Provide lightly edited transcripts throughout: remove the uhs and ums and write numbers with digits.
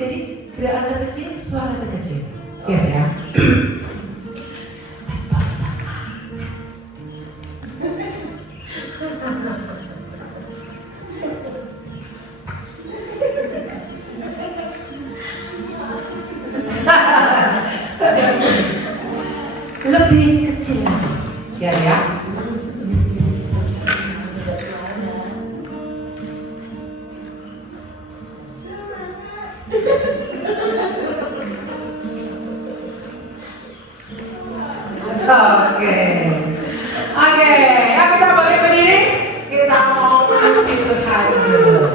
jadi gerakan terkecil, suara terkecil. Siap ya? Lebih kecil lagi. Siap ya? Oke, ya kita boleh berdiri. Kita mau puji Tuhan dulu.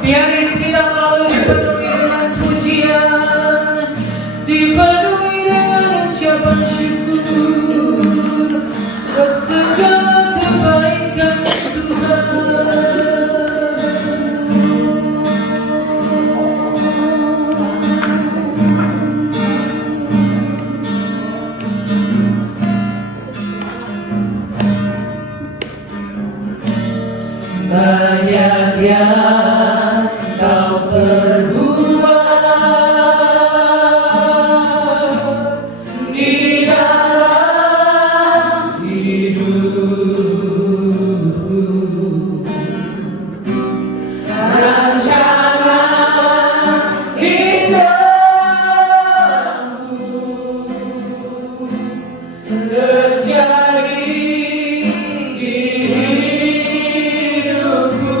Biar hidup kita selalu dipenuhi dengan pujian, dipenuhi dengan ucapan syukur buat segala kebaikan Tuhan. Banyak yang kau perbuat di dalam hidup, rancangan hidupmu terjadi di hidupku.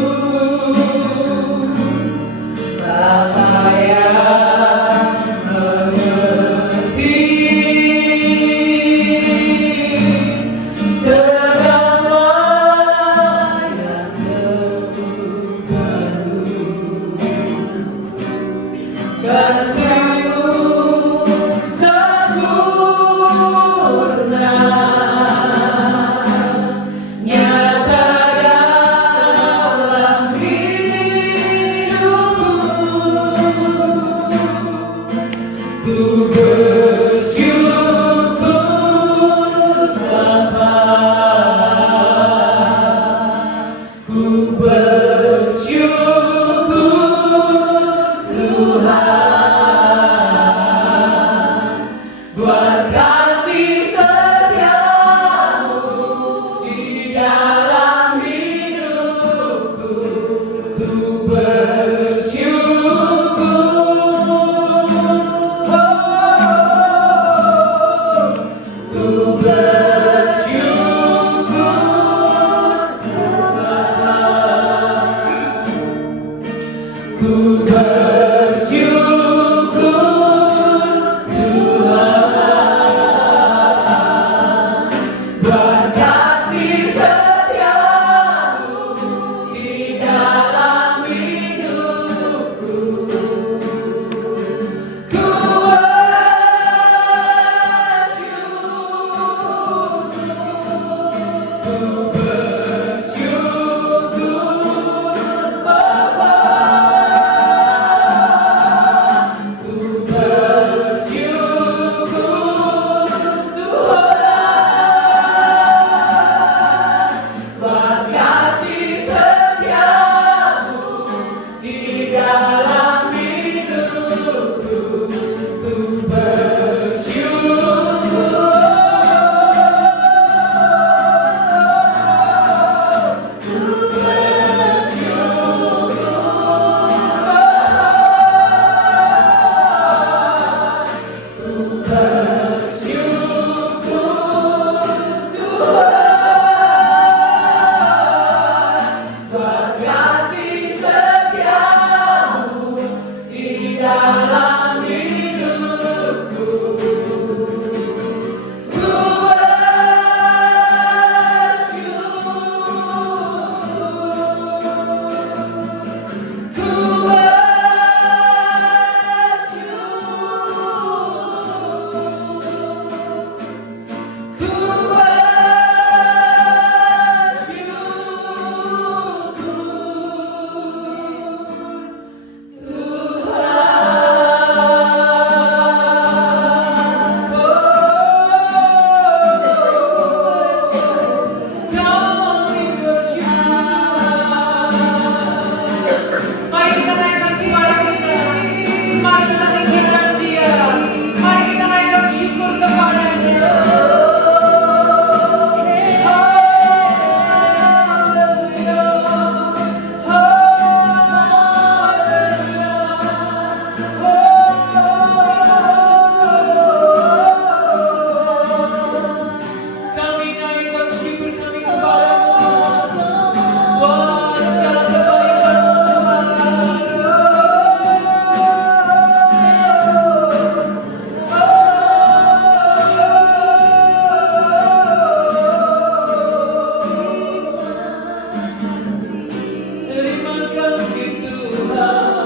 kasih Tuhan,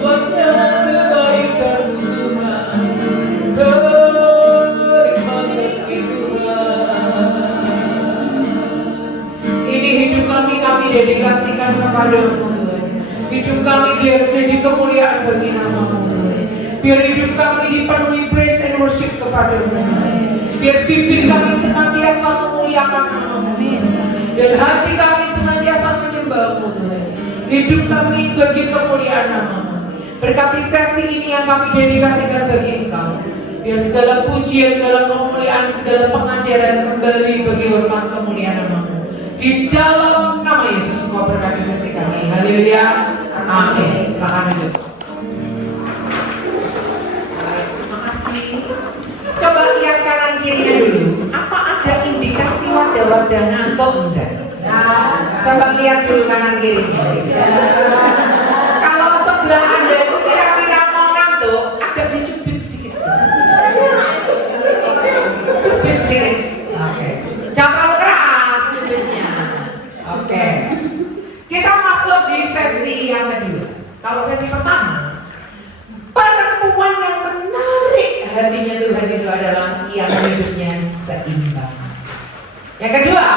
buat segala kebaikan Tuhan. Terima kasih Tuhan. Ini hidup kami dedikasikan kepadamu Tuhan. Hidup kami biar jadi kemuliaan bagi nama-Mu. Biar hidup kami dipenuhi praise and worship kepadamu. Biar bibir kami senantiasa memuliakan nama-Mu. Dan hati kami senantiasa menyembah-Mu Tuhan. Hidup kami bagi kemuliaan nama-Mu. Berkati sesi ini yang kami dedikasikan bagi Engkau. Biar segala pujian, segala kemuliaan, segala pengajaran kembali bagi hormat kemuliaan nama-Mu. Di dalam nama Yesus Engkau berkati sesi kami. Haleluya. Amin. Silakan duduk. Terima kasih. Coba lihat kanan kirinya dulu. Apa ada indikasi wajah-wajah ngantuk enggak? Coba lihat dulu kanan kirinya. Kalau sebelah Anda itu kira-kira mau ngantuk, agak dicubit sedikit. Cubit sedikit. Oke. Jangan terlalu keras cubitnya. Oke. Kita masuk di sesi yang kedua. Kalau sesi pertama, perempuan yang menarik hatinya Tuhan itu adalah yang hidupnya seimbang. Yang kedua,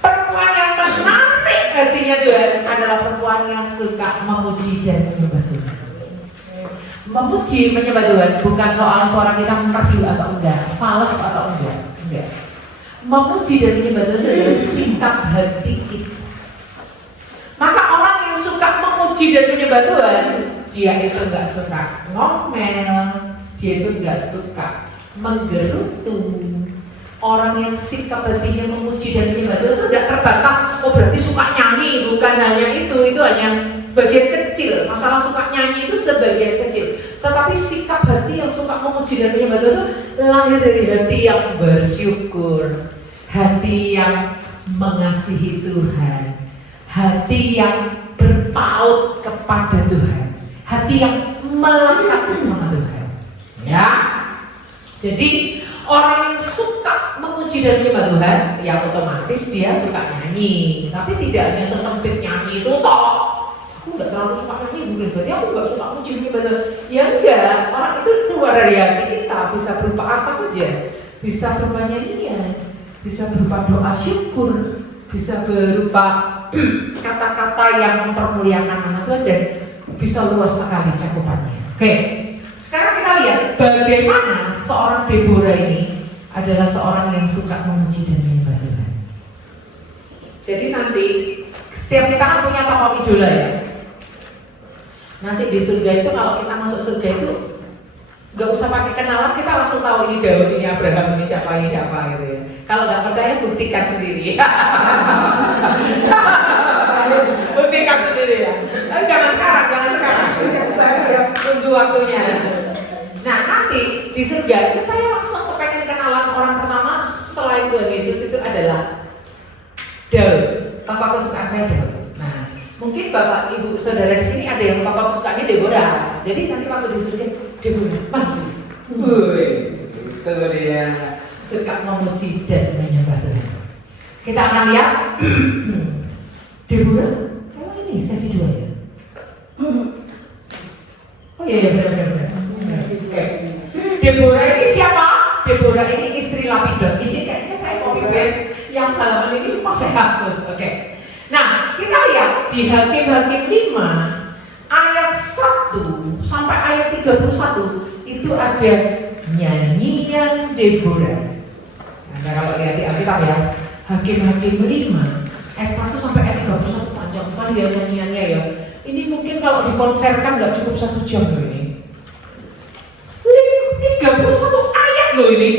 perempuan yang menarik hatinya Tuhan adalah perempuan yang suka memuji dan menyembah Tuhan. Memuji, menyembah Tuhan bukan soal suara kita merdu atau enggak, fals atau enggak. Memuji dan menyembah Tuhan adalah sikap hati kita. Maka orang yang suka memuji dan menyembah Tuhan, dia itu enggak suka ngomel, dia itu enggak suka menggerutu. Orang yang sikap hatinya memuji dan menyembah Tuhan itu tidak terbatas, oh berarti suka nyanyi, bukan hanya itu hanya sebagian kecil. Masalah suka nyanyi itu sebagian kecil, tetapi sikap hati yang suka memuji dan menyembah Tuhan itu lahir dari hati yang bersyukur, hati yang mengasihi Tuhan, hati yang berpaut kepada Tuhan, hati yang melekat sama Tuhan. Ya, jadi orang yang suka memuji dan menyembah Tuhan, ya otomatis dia suka nyanyi. Tapi tidak hanya sesempit nyanyi itu toh. Aku nggak terlalu suka nyanyi, mungkin berarti aku nggak suka memuji dan menyembah Tuhan. Ya enggak, orang itu keluar dari hati kita. Bisa berupa apa saja. Bisa berupa nyanyian, bisa berupa doa syukur, bisa berupa kata-kata yang mempermuliakan nama Tuhan, dan bisa luas sekali cakupannya. Oke. Sekarang kita lihat bagaimana seorang Deborah ini adalah seorang yang suka memuji dan menyembah Tuhan. Jadi nanti setiap kita kan punya tokoh idola ya. Nanti di surga itu kalau kita masuk surga itu nggak usah pakai kenalan, kita langsung tahu ini Daud, ini Abraham, ini siapa gitu ya. Kalau nggak percaya buktikan sendiri. Buktikan sendiri ya. Tapi jangan sekarang. Tunggu waktunya. Nah nanti di surga itu saya langsung kepengen kenalan orang pertama selain Tuhan Yesus itu adalah Daud. Papa kesukaan saya Daud. Nah mungkin bapak ibu saudara di sini ada yang papa kesukaannya Deborah. Jadi nanti waktu di surga Deborah maju. Itu dia suka memuji dan menyembah Tuhan. Kita akan lihat Deborah. Oh ini sesi 2 ya. Oh iya benar. Deborah ini siapa? Deborah ini istri Lapidot. Ini kayaknya saya copy paste yang halaman ini masih hapus. Oke. Nah, kita lihat di Hakim-Hakim 5 ayat 1 sampai ayat 31 itu ada nyanyian Deborah. Nah, kalau lihat di Alkitab ya, Hakim-Hakim 5 ayat 1 sampai ayat 31 panjang sekali ya nyanyiannya ya. Ini mungkin kalau dikonserkan nggak cukup 1 jam loh ini. 31 ayat loh ini.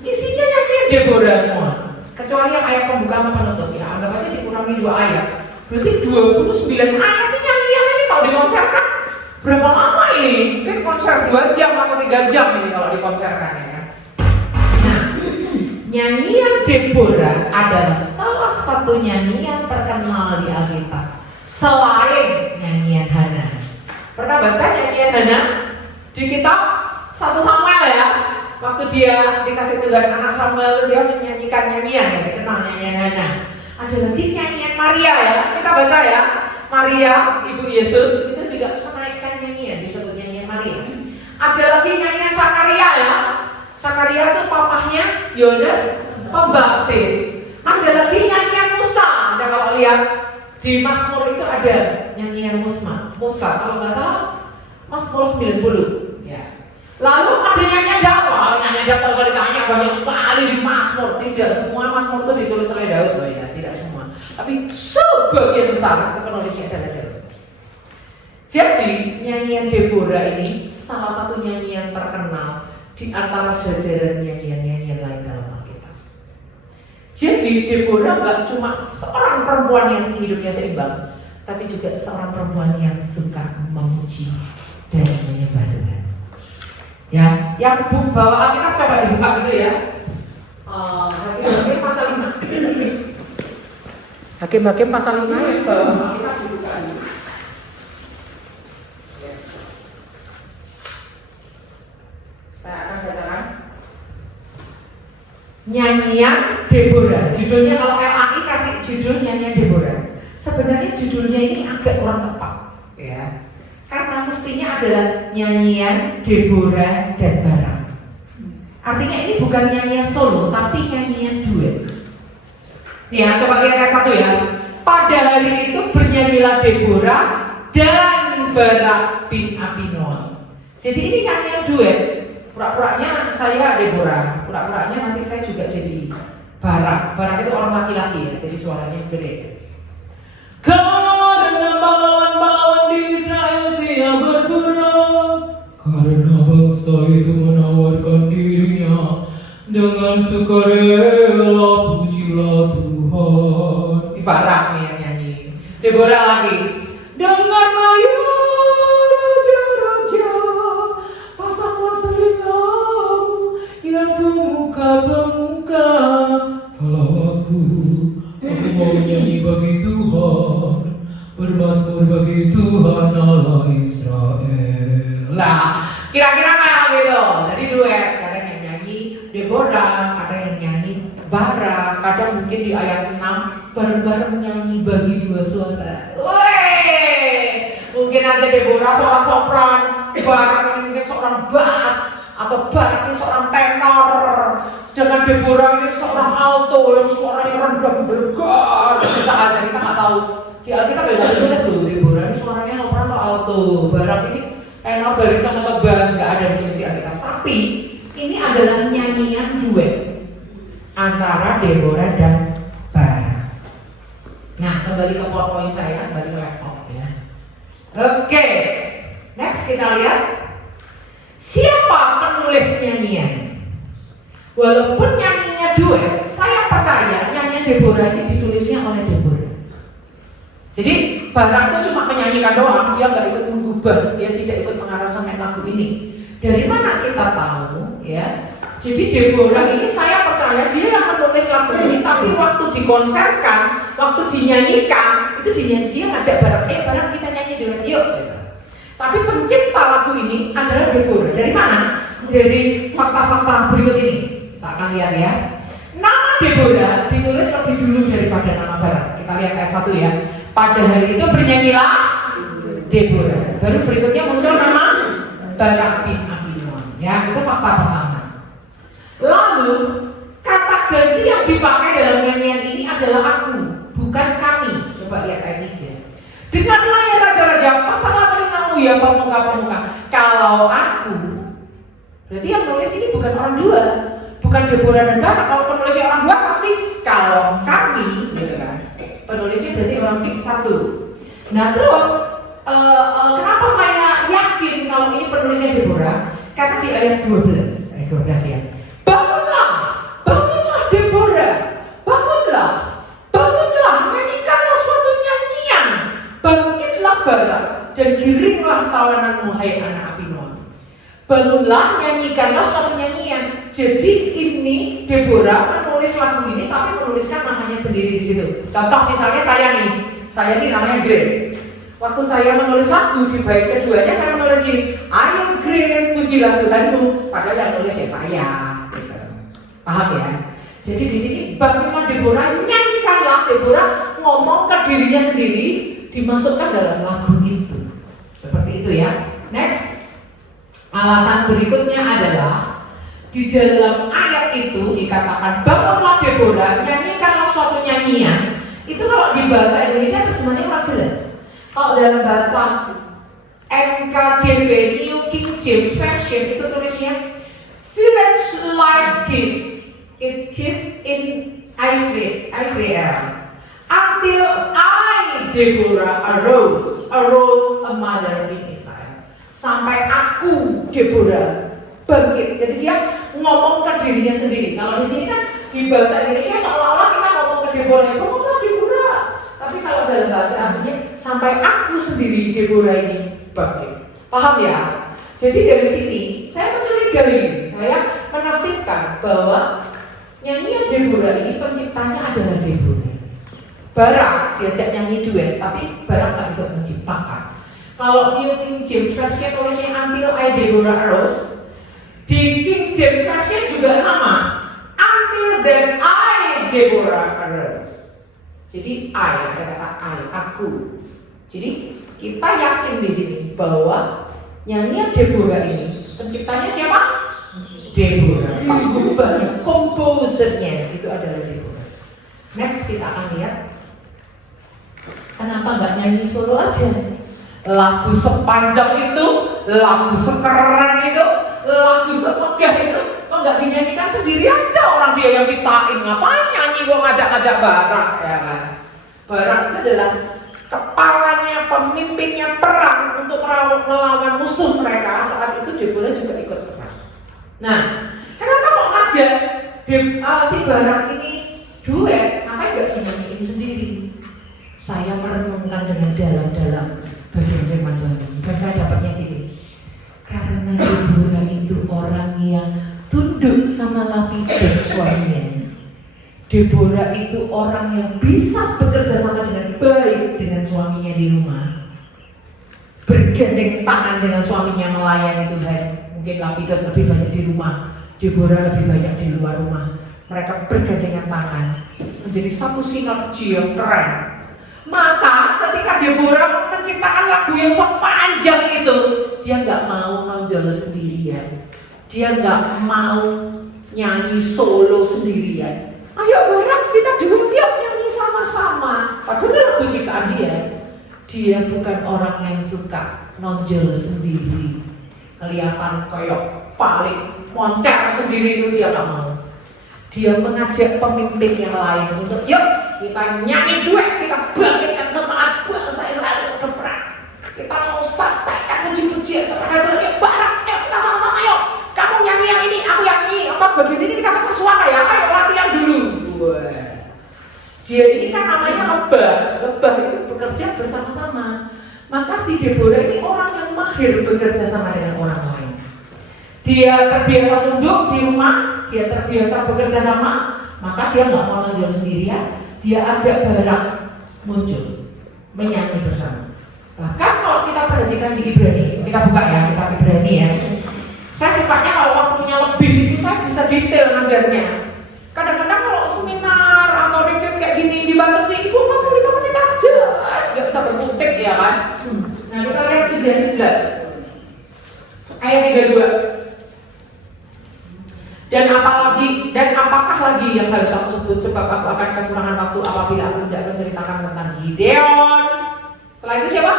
Isinya nyanyian Deborah semua. Kecuali yang ayat pembuka sama penutup ya. Anggap aja dikurangi 2 ayat. Berarti 29 ayat ini nyanyian ini kalau dikonserkan berapa lama ini? Mungkin konser 2 jam atau 3 jam ini kalau dikonserkan ya. Nah, nyanyian Deborah adalah salah satu nyanyian terkenal di Alkitab. Selain nyanyian Hana. Pernah baca nyanyian Hana di kitab 1 Samuel ya? Waktu dia dikasih Tuhan anak Samuel, dia menyanyikan nyanyian ya, dikenal nyanyian Hana. Ada lagi nyanyian Maria ya, kita baca ya. Maria, Ibu Yesus itu juga menaikkan nyanyian, disebut nyanyian Maria. Ada lagi nyanyian Sakaria ya. Sakaria itu papahnya Yohanes Pembaptis. Ada lagi nyanyian Musa. Anda kalau lihat di Mazmur itu ada nyanyian Musa, kalau nggak salah Mazmur 90. Ya. Lalu ada nyanyian Daud. Nyanyian Daud kalau ditanya banyak sekali di Mazmur. Tidak semua Mazmur itu ditulis oleh Daud, ya, tidak semua. Tapi sebagian besar penulisnya adalah Daud. Jadi nyanyian Deborah ini salah satu nyanyian terkenal di antara jajaran nyanyian-nyanyian lain dalam Alkitab. Jadi Deborah nggak cuma seorang perempuan yang hidupnya seimbang, tapi juga seorang perempuan yang suka memuji dan menyembah Tuhan. Ya, yang bawa Alkitab coba dibuka dulu ya. Hakim pasal 5. Hakim pasal 5 ya, bawa Alkitab dibuka dulu. Saya akan bacakan nyanyian Deborah. Judulnya kalau LAI kasih judul nyanyian Deborah. Sebenarnya judulnya ini agak kurang tepat, ya. Karena mestinya adalah nyanyian Deborah dan Barak. Artinya ini bukan nyanyian solo, tapi nyanyian duet. Ya, coba lihat ayat 1 ya. Pada hari itu bernyanyilah Deborah dan Barak bin Abinoam. Jadi ini nyanyian duet. Pura-puranya saya Deborah, pura-puranya nanti saya juga jadi Barak. Barak itu orang laki-laki ya, jadi suaranya gede. Karena pahlawan-pahlawan di Israel siap berperang, karena bangsa itu menawarkan dirinya, dengan sukarela pujilah Tuhan. Ini Barak nih yang nyanyi. Deborah lagi. Dengarlah ya raja-raja, pasanglah telingamu yang pemuka-pemuka. Kalau aku mau menyanyi bagi Tuhan, bermazmur bagi Tuhan Allah Israel. Lah, kira-kira kayak gitu. Jadi duet, kadang yang nyanyi Deborah, kadang yang nyanyi Barak, kadang mungkin di ayat 6 bareng-bareng nyanyi bagi dua suara. Woi, mungkin aja Deborah seorang sopran, Barak mungkin seorang bass, atau Barak ini seorang tenor, sedangkan Deborah ini seorang alto yang suaranya rendah bergegar. Bisa aja, kita nggak tahu. Di Alkitab ya tulis loh, Deborah ini suaranya sopran atau alto, Barak ini tenor, bariton atau bass, nggak ada di tulis Alkitab. Tapi ini adalah nyanyian duet antara Deborah dan Barak. Nah, kembali ke poin saya, kembali ke laptop ya. Oke, next kita lihat siapa penulis nyanyian. Walaupun nyanyinya duet, saya percaya nyanyian Deborah ini ditulisnya oleh Deborah. Jadi Barak itu cuma menyanyikan doang, dia nggak ikut menggubah, dia tidak ikut mengaransemen lagu ini. Dari mana kita tahu ya? Jadi Deborah ini saya percaya dia yang menulis lagu ini, tapi waktu dikonserkan, waktu dinyanyikan, itu dia ngajak Barak, Barak kita nyanyi duet yuk. Tapi pencipta lagu ini adalah Deborah. Dari mana? Dari fakta-fakta berikut ini. Kita akan lihat ya. Nama Deborah ditulis lebih dulu daripada nama Barak. Kita lihat ayat 1 ya. Pada hari itu bernyanyilah Deborah. Baru berikutnya muncul nama Barak bin Abinoam. Ya, itu fakta pertama. Lalu kata ganti yang dipakai dalam nyanyian ini adalah aku, bukan kami. Coba lihat ayat 3. Dengarlah ya raja-raja, pasanglah telingamu ya pemuka-pemuka. Kalau aku, berarti yang nulis ini bukan orang dua, bukan Deborah dan Barak. Kalau penulisnya orang dua pasti kalau kami, gitu kan. Penulisnya berarti orang satu. Nah terus, kenapa saya yakin kalau ini penulisnya Deborah? Karena di ayat 12, ayat 12 ya. Bangunlah, bangunlah Deborah, bangunlah, bangunlah, nyanyikanlah suatu nyanyian, bangkitlah Barak dan giringlah tawananmu hai anak Abinoam. Bangunlah, nyanyikanlah suatu nyanyian. Jadi ini Deborah menulis lagu ini tapi menuliskan namanya sendiri di situ. Contoh misalnya saya nih namanya Grace. Waktu saya menulis lagu di bait keduanya saya menulis gini, ayo Grace pujilah Tuhanmu. Padahal yang nulis ya saya. Paham ya? Jadi di sini bagaimana Deborah nyanyikanlah, Deborah ngomong ke dirinya sendiri, dimasukkan dalam lagu itu. Seperti itu ya. Next, alasan berikutnya adalah di dalam ayat itu dikatakan bangunlah Deborah, nyanyikanlah suatu nyanyian. Itu kalau di bahasa Indonesia terjemahannya kurang jelas. Kalau dalam bahasa NKJV New King James Version itu tulisnya Village Life Kiss. It kissed in Israel until I Deborah arose a mother in Israel. Sampai aku Deborah bangkit. Jadi dia ngomong ke dirinya sendiri. Kalau di sini kan di bahasa Indonesia seolah-olah kita ngomong ke Deborah, ngomonglah Deborah. Tapi kalau dalam bahasa aslinya sampai aku sendiri Deborah ini bangkit. Paham ya? Jadi dari sini saya mencurigai, saya menafsirkan bahwa nyanyian Deborah ini penciptanya adalah Deborah. Barak diajak nyanyi duet, tapi Barak nggak ikut menciptakan. Kalau New King James Version tulisnya until I Deborah arose. Di King James Version juga sama, until then I Deborah arose. Jadi I, ada kata I, aku. Jadi kita yakin di sini bahwa nyanyian Deborah ini penciptanya siapa? Deborah. Pengubahnya, komposernya itu adalah Deborah. Next kita akan lihat. Kenapa nggak nyanyi solo aja? Lagu sepanjang itu, lagu sekeren itu, lagu semegah itu, kok nggak dinyanyikan sendiri aja? Orang dia yang ciptain, ngapain nyanyi kok ngajak-ngajak Barak, ya kan? Barak itu adalah kepalanya, pemimpinnya perang untuk melawan musuh mereka. Saat itu Deborah juga ikut perang. Nah, kenapa kok ngajak si Barak ini duet? Ngapain nggak dinyanyiin sendiri? Saya merenungkan dengan dalam-dalam bagian firman Tuhan ini, dan saya dapatnya ini. Karena Deborah itu orang yang tunduk sama lapidot suaminya. Deborah itu orang yang bisa bekerja sama dengan baik dengan suaminya di rumah, bergandeng tangan dengan suaminya melayani Tuhan. Mungkin lapidot lebih banyak di rumah, Deborah lebih banyak di luar rumah. Mereka bergandengan tangan menjadi satu sinergi yang keren. Maka ketika Deborah menciptakan lagu yang sepanjang itu, dia nggak mau nonjol sendirian, dia nggak mau nyanyi solo sendirian. Ayo Barak, kita dulu tiap nyanyi sama-sama. Padahal lagu ciptaan dia bukan orang yang suka nonjol sendiri, kelihatan kayak paling moncer sendiri, itu dia nggak mau. Dia mengajak pemimpin yang lain untuk yuk kita nyanyi duet, kita bangkitkan semangat bangsa Israel untuk berperang. Kita mau sampaikan puji-pujian kepada Tuhan. Yuk Barak, yuk kita sama-sama yuk. Kamu nyanyi yang ini, aku yang ini. Pas bagian ini kita pecah suara ya, ayo latihan dulu. Dia ini kan namanya lebah. Lebah itu bekerja bersama-sama. Maka si Deborah ini orang yang mahir bekerja sama dengan orang lain. Dia terbiasa tunduk di rumah, dia terbiasa bekerja sama, maka dia nggak mau nonjol sendirian. Dia ajak Barak muncul, menyanyi bersama. Bahkan kalau kita perhatikan di Ibrani, kita buka ya, kitab Ibrani ya. Saya sukanya kalau waktunya lebih itu saya bisa detail ngajarnya. Kadang-kadang kalau seminar atau retreat kayak gini dibatasi, itu 45 menit aja, nggak bisa berkutik ya kan. Nah kita lihat Ibrani 11 ayat 32. Dan apakah lagi yang harus aku sebut, sebab aku akan kekurangan waktu apabila aku tidak menceritakan tentang Gideon. Setelah itu siapa?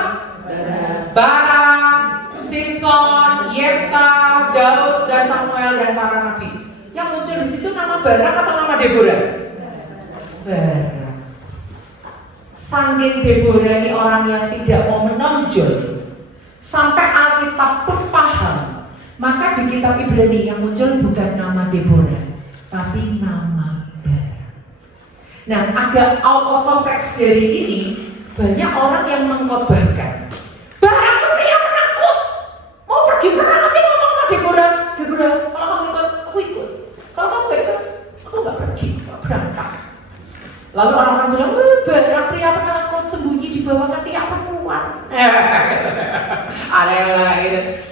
Barak, Simpson, Yeftah, Daud, dan Samuel dan para nabi. Yang muncul di situ nama Barak atau nama Deborah? Barak. Saking Deborah ini orang yang tidak mau menonjol, sampai Alkitab pun paham. Maka di kitab Ibrani yang muncul bukan nama Deborah, tapi nama Barak. Nah, agak out of context dari ini, banyak orang yang mengkhotbahkan Barak itu pria penakut, mau pergi perang aja ngomong sama Deborah. Deborah, kalau kamu ikut, aku ikut. Kalau kamu gak ikut, aku gak pergi, gak berangkat. Lalu orang-orang bilang, Barak pria penakut sembunyi di bawah ketiak perempuan.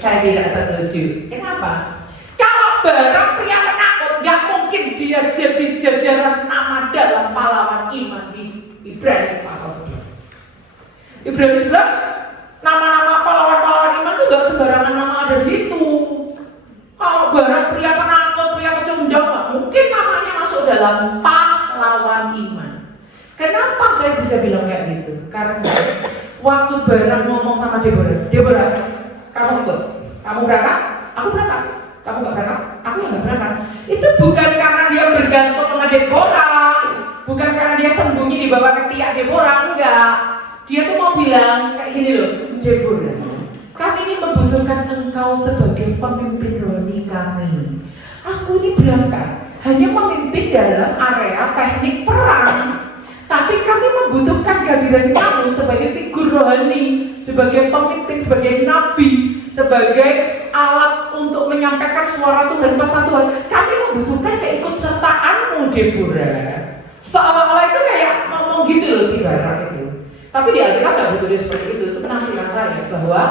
Saya tidak setuju. Kenapa? Kalau Barak pria penakut, gak mungkin dia jadi jajaran nama dalam pahlawan iman di Ibrani pasal 11. Ibrani 11, nama-nama pahlawan-pahlawan iman tuh gak sembarangan nama ada di situ. Kalau Barak pria penakut, pria pecundang, gak mungkin namanya masuk dalam pahlawan iman. Kenapa saya bisa bilang kayak gitu? Karena waktu Barak ngomong sama Deborah, kamu ikut, kamu berangkat, aku berangkat, kamu gak berangkat, aku yang gak berangkat. Itu bukan karena dia bergantung sama Deborah, bukan karena dia sembunyi di bawah ketiak Deborah, enggak. Dia tuh mau bilang kayak gini loh, Deborah, kami ini membutuhkan engkau sebagai pemimpin rohani kami. Aku ini berangkat hanya memimpin dalam area teknik perang, tapi kami membutuhkan kehadiran kamu sebagai figur rohani, sebagai pemimpin, sebagai nabi, sebagai alat untuk menyampaikan suara Tuhan, pesan Tuhan. Kami membutuhkan keikutsertaanmu, Deborah. Seolah-olah itu kayak ngomong gitu loh si Barak itu. Tapi di Alkitab nggak butuh dia seperti itu penafsiran saya bahwa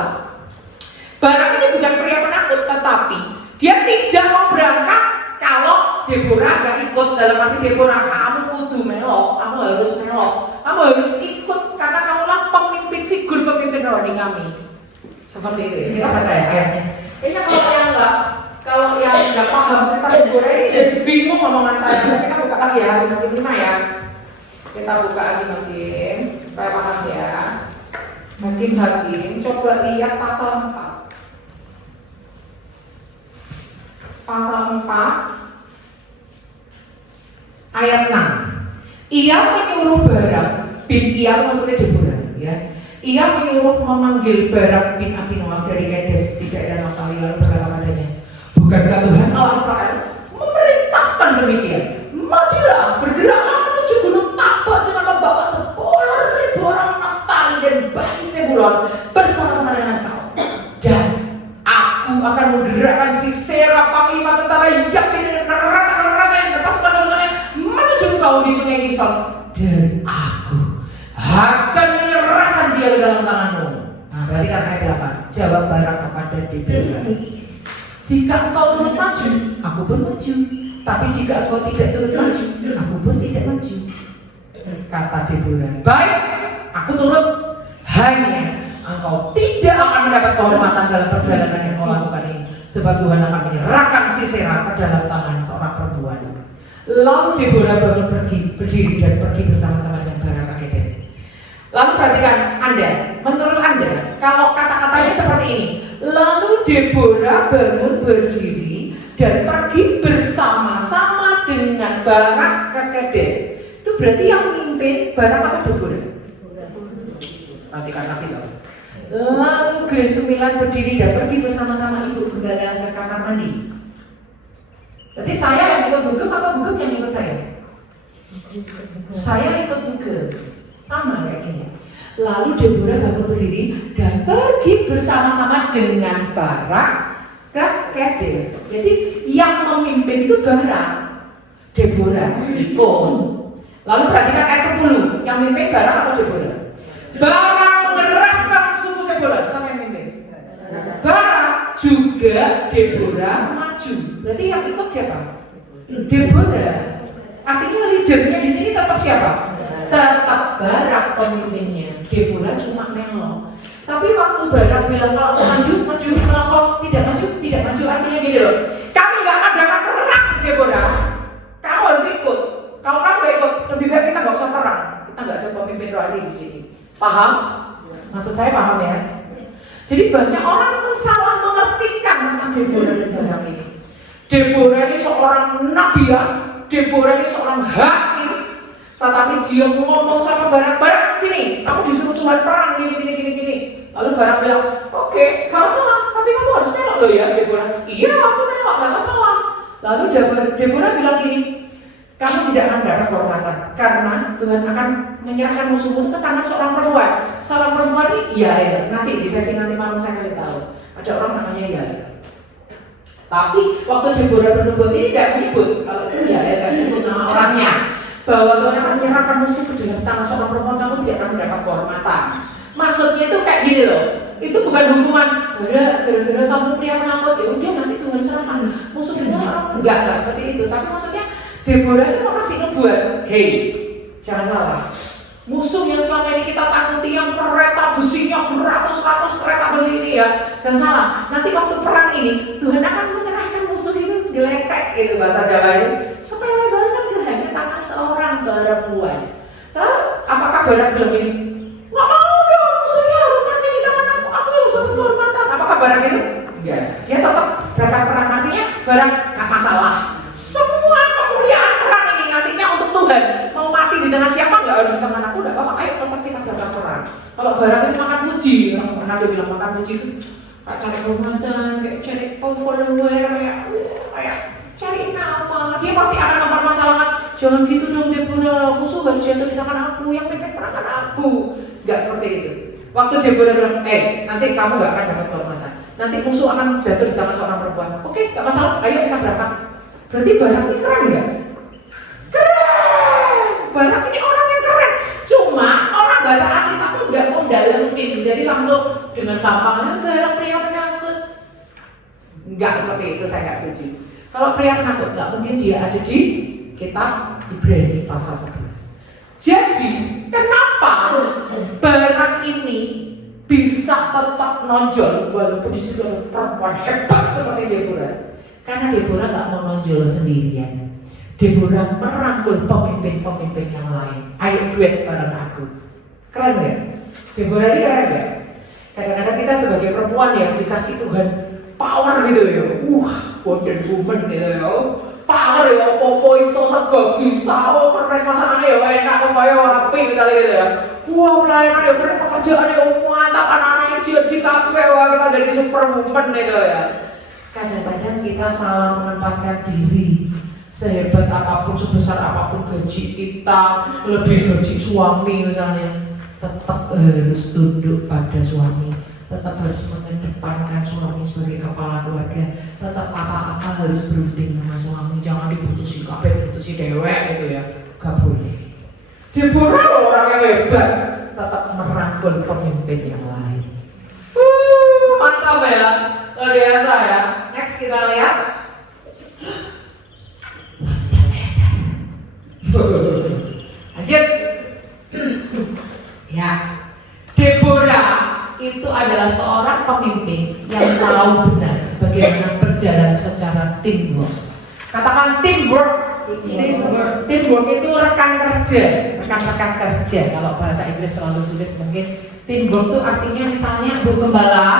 Barak ini bukan pria penakut, tetapi dia tidak mau berangkat kalau Deborah nggak ikut. Dalam arti Deborah, kamu kudu melok, kamu harus melok, kamu harus ikut karena kamulah pemimpin, figur pemimpin rohani kami. Seperti itu. Ini apa saya kayaknya? Kayaknya kalau yang nggak paham cerita Deborah ini jadi bingung omongan saya. Kita buka lagi ya, Hakim 5 ya. Kita buka Hakim supaya paham ya. Hakim, coba lihat pasal 4. Pasal 4 ayat 6. Ia menyuruh Barak bin Ia, maksudnya Deborah ya. Ia menyuruh memanggil Barak bin Abinoam dari Kedes di daerah Naftali, lalu berkata padanya, bukankah Tuhan Allah Israel memerintahkan demikian? Majulah, bergeraklah menuju gunung Tabor dengan membawa 10.000 orang Naftali dan Bani Zebulon bersama-sama dengan engkau. Dan aku akan menggerakkan Sisera panglima tentara Yakni dengan kereta-kereta yang berpasukan-pasukannya menuju engkau di sungai Kison, dan aku akan menyerahkan dia ke dalam tanganmu. Nah, berarti kan ayat 8. Jawab Barak kepada Deborah, jika engkau turut maju, aku pun maju. Tapi jika engkau tidak turut maju, aku pun tidak maju. Kata Deborah, baik, aku turut. Hanya engkau tidak akan mendapat kehormatan dalam perjalanan yang kau lakukan ini, sebab Tuhan akan menyerahkan Sisera ke dalam tangan seorang perempuan. Lalu Deborah bangun berdiri dan pergi bersama-sama dengan Barak ke Kedes. Lalu perhatikan Anda, menurut Anda, kalau kata-katanya seperti ini, lalu Deborah bangun berdiri dan pergi bersama-sama dengan Barak ke Kedes. Itu berarti yang memimpin Barak atau Deborah? Perhatikan lagi dong. Lalu Grace 9 berdiri dan pergi bersama-sama ibu gembala ke kamar mandi. Berarti saya yang ikut Bugem apa Bugem yang ikut saya? Saya ikut Bugem. Sama kayak gini. Lalu Deborah bangun berdiri dan pergi bersama-sama dengan Barak ke Kedes. Jadi yang memimpin itu Barak, Deborah ikut. Lalu perhatikan ayat 10. Yang memimpin Barak atau Deborah? Barak mengerahkan suku Zebulon. Siapa yang memimpin? Barak, juga Deborah maju. Berarti yang ikut siapa? Deborah. Artinya leadernya di sini tetap siapa? Tetap Barak pemimpinnya. Deborah cuma melo. Tapi waktu Barak bilang kalau maju, kalau tidak maju, artinya gini loh. Kami nggak akan berangkat perang, Deborah. Kamu harus ikut. Kalau kamu nggak ikut, lebih baik kita nggak usah perang. Kita nggak ada pemimpin rohani di sini. Paham? Maksud saya paham ya? Jadi banyak orang salah mengartikan tentang Deborah dan Barak ini. Deborah ini seorang nabiah, Deborah ini seorang hakim, tetapi dia ngomong sama Barak, sini, kamu disuruh Tuhan perang gini. Lalu Barak bilang, oke, gak masalah, tapi kamu harus melok loh ya Deborah. Iya, aku melok, gak masalah. Lalu Deborah bilang gini, kamu tidak akan mendapat kehormatan karena Tuhan akan menyerahkan musuhmu ke tangan seorang perempuan. Seorang perempuan ini, iya, nanti di sesi nanti malam saya kasih tahu. Ada orang namanya ya. Tapi waktu Deborah bernubuat ini tidak menyebut kalau itu ya, tidak disebut nama orangnya. Bahwa Tuhan akan menyerahkan musuh ke dalam tangan seorang perempuan, kamu tidak akan mendapat kehormatan. Maksudnya itu kayak gini loh. Itu bukan hukuman. Gara-gara kamu pria penakut, ya udah nanti Tuhan serahkan musuh kita orang. Enggak seperti itu. Tapi maksudnya Deborah itu mau kasih nubuat. Hei, jangan salah. Musuh yang selama ini kita takuti, yang kereta ini ya, jangan salah. Nanti waktu perang ini Tuhan akan menyerahkan musuh itu geletek gitu bahasa Jawa itu. Sepele banget ke hanya tangan seorang perempuan. Lalu apakah Barak bilang ini? Nggak mau dong, musuhnya harus mati di tangan aku yang harus kehormatan. Apakah Barak itu? Enggak. Dia tetap berangkat perang, nantinya Barak nggak masalah. Semua kemuliaan perang ini nantinya untuk Tuhan. Mau mati di tangan siapa nggak harus di tangan aku, nggak apa-apa. Ayo tetap kita berangkat perang. Kalau Barak itu makan puji, orang pernah dia bilang makan puji itu kayak cari kehormatan, kayak cari follower, kayak cari nama. Dia pasti akan mempermasalahkan, jangan gitu dong Deborah, musuh harus jatuh di tangan aku, yang penting perang kan aku. Nggak seperti itu. Waktu Deborah bilang, nanti kamu nggak akan dapat kehormatan, nanti musuh akan jatuh di tangan seorang perempuan. Oke, nggak masalah, ayo kita berangkat. Berarti Barak ini keren nggak? Keren! Barak ini orang yang keren. Cuma orang baca Alkitab tuh nggak mau dalemin, jadi langsung dengan gampang, Barak pria penakut. Nggak seperti itu, saya nggak setuju. Kalau pria penakut nggak mungkin dia ada di kitab Ibrani pasal 11. Jadi kenapa Barak ini bisa tetap nonjol walaupun disitu perempuan hebat seperti Deborah? Karena Deborah nggak mau nonjol sendirian. Deborah merangkul pemimpin-pemimpin yang lain. Ayo duet bareng aku. Keren nggak? Deborah ini keren nggak? Kadang-kadang kita sebagai perempuan yang dikasih Tuhan power gitu ya. Wonder woman gitu ya. Power ya, popo iso serba bisa. Perpres pasangannya ya enak, kok kayak rapi misalnya gitu ya. Pelayanan ya, pekerjaan ya mantap, anak-anaknya jadi kafe, kita jadi superwoman gitu ya. Kadang-kadang kita salah menempatkan diri. Sehebat apapun, sebesar apapun gaji kita, lebih gaji suami misalnya, tetap harus tunduk pada suami, tetap harus mengedepankan suami sebagai kepala keluarga, tetap apa-apa harus berunding sama suami, jangan diputusi kabeh, diputusi dewek gitu ya, gak boleh. Deborah orang yang hebat, tetap merangkul pemimpin yang lain. Mantap ya, luar biasa ya. Next kita lihat. Lanjut. Ya, Deborah itu adalah seorang pemimpin yang tahu benar bagaimana berjalan secara teamwork. Katakan teamwork. Teamwork itu rekan kerja. Kalau bahasa Inggris terlalu sulit mungkin. Teamwork itu artinya misalnya Bu Gembala,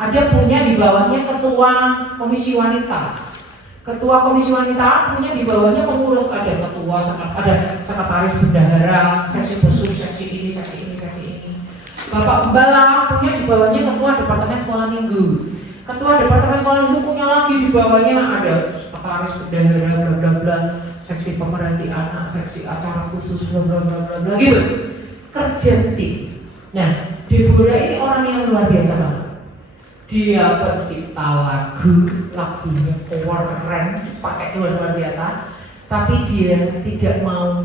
ada punya di bawahnya ketua komisi wanita. Ketua komisi wanita punya di bawahnya pengurus, ada ketua, ada sekretaris bendahara, seksi busuk, seksi ini. Bapak Gembala punya di bawahnya ketua departemen sekolah minggu. Ketua departemen sekolah minggu punya lagi di bawahnya ada sekretaris bendahara, bla bla bla, seksi pemerhati anak, seksi acara khusus, bla bla bla bla bla gitu. Kerja tim. Nah, Deborah ini orang yang luar biasa banget. Dia pencipta lagunya keren, pakai Tuhan luar biasa. Tapi dia tidak mau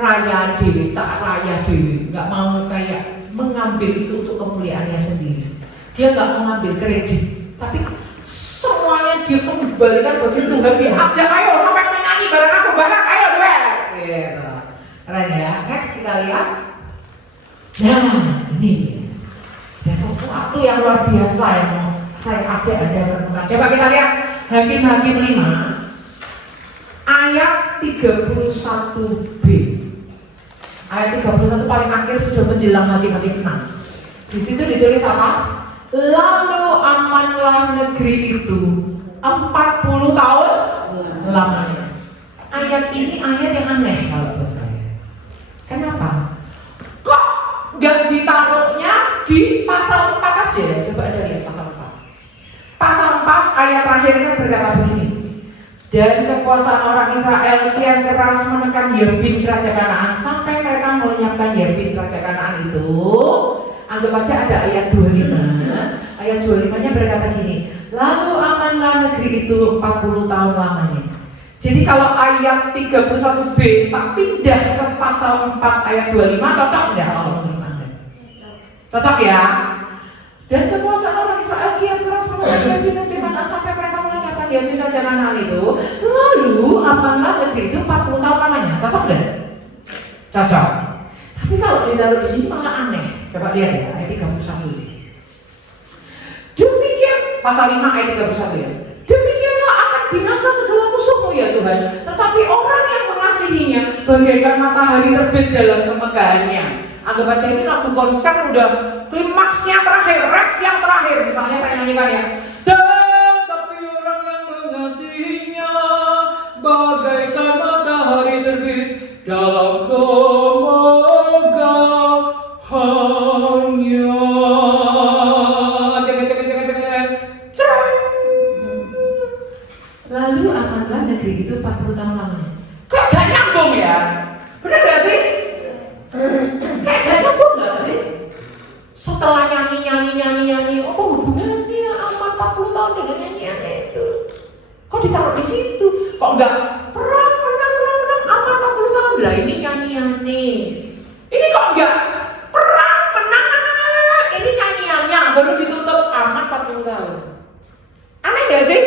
raya dewi, nggak mau kayak mengambil itu untuk kemuliaannya sendiri. Dia nggak mengambil kredit, tapi semuanya dia kembalikan bagi Tuhan. Dia ajak, ayo sampai menyanyi bareng aku, bareng ayo duet. Gitu. Keren ya. Next kita lihat. Nah, ini dia. Ada sesuatu yang luar biasa yang mau saya ajak Anda menemukan. Coba kita lihat Hakim-Hakim 5 ayat 31b. Ayat 31 paling akhir sudah menjelang Hakim-Hakim 6. Di situ ditulis apa? Lalu amanlah negeri itu 40 tahun lamanya. Ayat ini ayat yang aneh kalau buat saya. Kenapa? Kok nggak ditaruhnya di pasal 4 aja? Coba Anda lihat pasal 4. Pasal 4 ayat terakhirnya berkata begini. Dan kekuasaan orang Israel kian keras menekan Yabin Raja Kanaan sampai mereka melenyapkan Yabin Raja Kanaan itu. Anggap aja ada ayat 25. Ayat 25-nya berkata gini. Lalu amanlah negeri itu 40 tahun lamanya. Jadi kalau ayat 31b tak pindah ke pasal 4 ayat 25, cocok nggak kalau menurut Anda? Cocok ya? Dan kekuasaan orang Israel kian keras menekan Yabin Raja Kanaan sampai mereka melenyapkan Yabin Raja Kanaan itu. Lalu amanlah negeri itu 40 tahun lamanya. Cocok nggak? Cocok. Tapi kalau ditaruh di sini malah aneh. Coba lihat ya ayat 31 ini. pasal 5 ayat 31 ya. Demikianlah akan binasa segala musuhmu ya Tuhan, tetapi orang yang mengasihinya bagaikan matahari terbit dalam kemegahannya. Anggap aja ini lagu konser udah klimaksnya terakhir, ref yang terakhir. Misalnya saya nyanyikan ya, tetapi orang yang mengasihinya bagaikan matahari terbit dalam kemegahannya. Lalu amanlah negeri itu 40 tahun lamanya. Kok gak nyambung ya? Bener gak sih? Kayak gak nyambung gak sih? Setelah nyanyi, apa hubungannya aman 40 tahun dengan nyanyiannya itu? Kok ditaruh di situ? Kok enggak perang menang aman 40 tahun? Lah ini nyanyiannya. Ini kok enggak perang menang ini nyanyiannya baru ditutup aman 40 tahun. Aneh gak sih?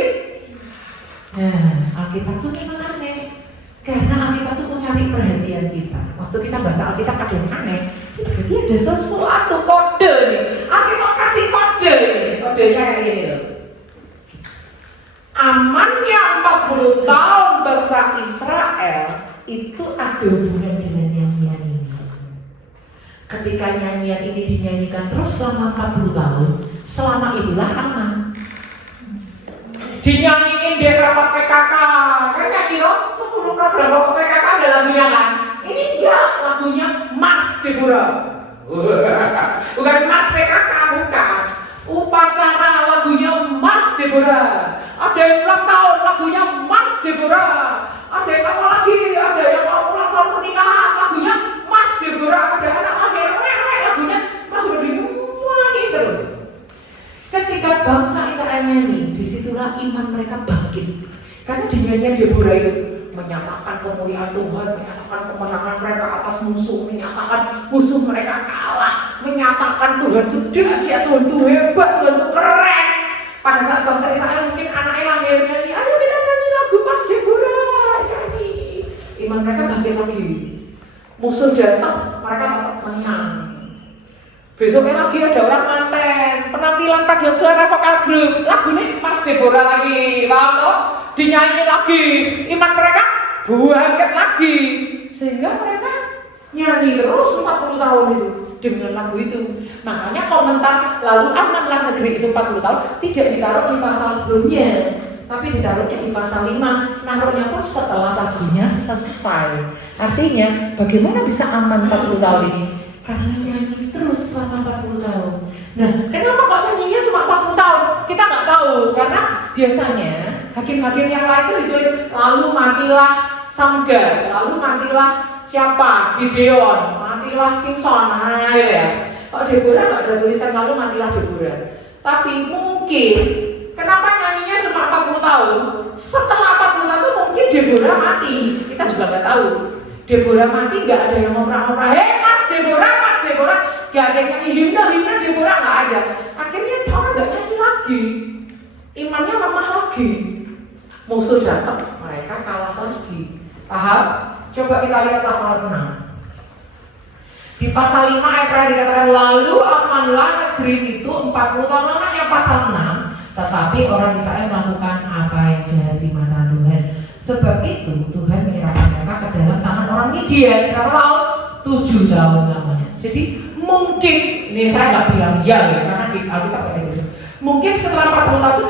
Nah, Alkitab itu memang aneh. Karena Alkitab itu mencari perhatian kita. Waktu kita baca Alkitab kadang aneh, berarti ada sesuatu kode nih. Alkitab kasih kode nih. Kodenya kayak gini loh. Amannya 40 tahun bangsa Israel itu ada hubungan dengan nyanyian ini. Ketika nyanyian ini dinyanyikan terus selama 40 tahun, selama itulah aman. Dinyanyiin di rapat PKK, kan nyanyi loh 10 program pokok PKK ada lagunya kan? Ini enggak, lagunya Mas Deborah. Bukan Mas PKK, bukan. Upacara lagunya Mas Deborah. Ada yang ulang tahun lagunya Mas Deborah. Ada yang apa lagi? Ada yang ulang tahun pernikahan lagunya Mas Deborah. Ada anak lahir lagunya Mas Deborah. Terus. Ketika bangsa Israel nyanyi, disitulah iman mereka bangkit. Karena di nyanyian Deborah itu menyatakan kemuliaan Tuhan, menyatakan kemenangan mereka atas musuh, menyatakan musuh mereka kalah, menyatakan Tuhan itu dahsyat, Tuhan itu hebat, Tuhan itu keren. Pada saat bangsa Israel mungkin anaknya lahir nyanyi, ayo kita nyanyi lagu Mas Deborah, nyanyi. Iman mereka bangkit lagi. Musuh datang, mereka tetap menang. Besoknya lagi ada orang manten, penampilan paduan suara vokal grup, lagunya Mas Deborah lagi, paham toh? Dinyanyi lagi, iman mereka bangkit lagi, sehingga mereka nyanyi terus 40 tahun itu dengan lagu itu. Makanya komentar lalu amanlah negeri itu 40 tahun tidak ditaruh di pasal sebelumnya, tapi ditaruhnya di pasal 5. Naruhnya pun setelah lagunya selesai. Artinya bagaimana bisa aman 40 tahun ini? Karena nyanyi terus selama 40 tahun. Nah, kenapa kok nyanyinya cuma 40 tahun? Kita nggak tahu, karena biasanya hakim-hakim yang lain itu ditulis lalu matilah Samgar, lalu matilah siapa? Gideon, matilah Simpson, gitu ya. Kok Deborah nggak ada tulisan lalu matilah Deborah. Tapi mungkin kenapa nyanyinya cuma 40 tahun? Setelah 40 tahun mungkin Deborah mati. Kita juga nggak tahu. Deborah mati nggak ada yang ngomong-ngomong, Mas Deborah, gak ada yang nyanyi himne Deborah, nggak ada. Akhirnya orang nggak nyanyi lagi, imannya lemah lagi. Musuh datang, mereka kalah lagi. Paham? Coba kita lihat pasal 6. Di pasal 5 ayat terakhir dikatakan lalu amanlah negeri itu 40 tahun lamanya. Pasal 6, tetapi orang Israel melakukan apa yang jahat di mata Tuhan. Sebab itu Tuhan menyerahkan mereka ke dalam tangan orang Midian. Berapa tahun? 7 tahun lamanya. Jadi mungkin, ini saya nggak bilang ya karena di Alkitab ada tulis. Mungkin setelah 40 tahun itu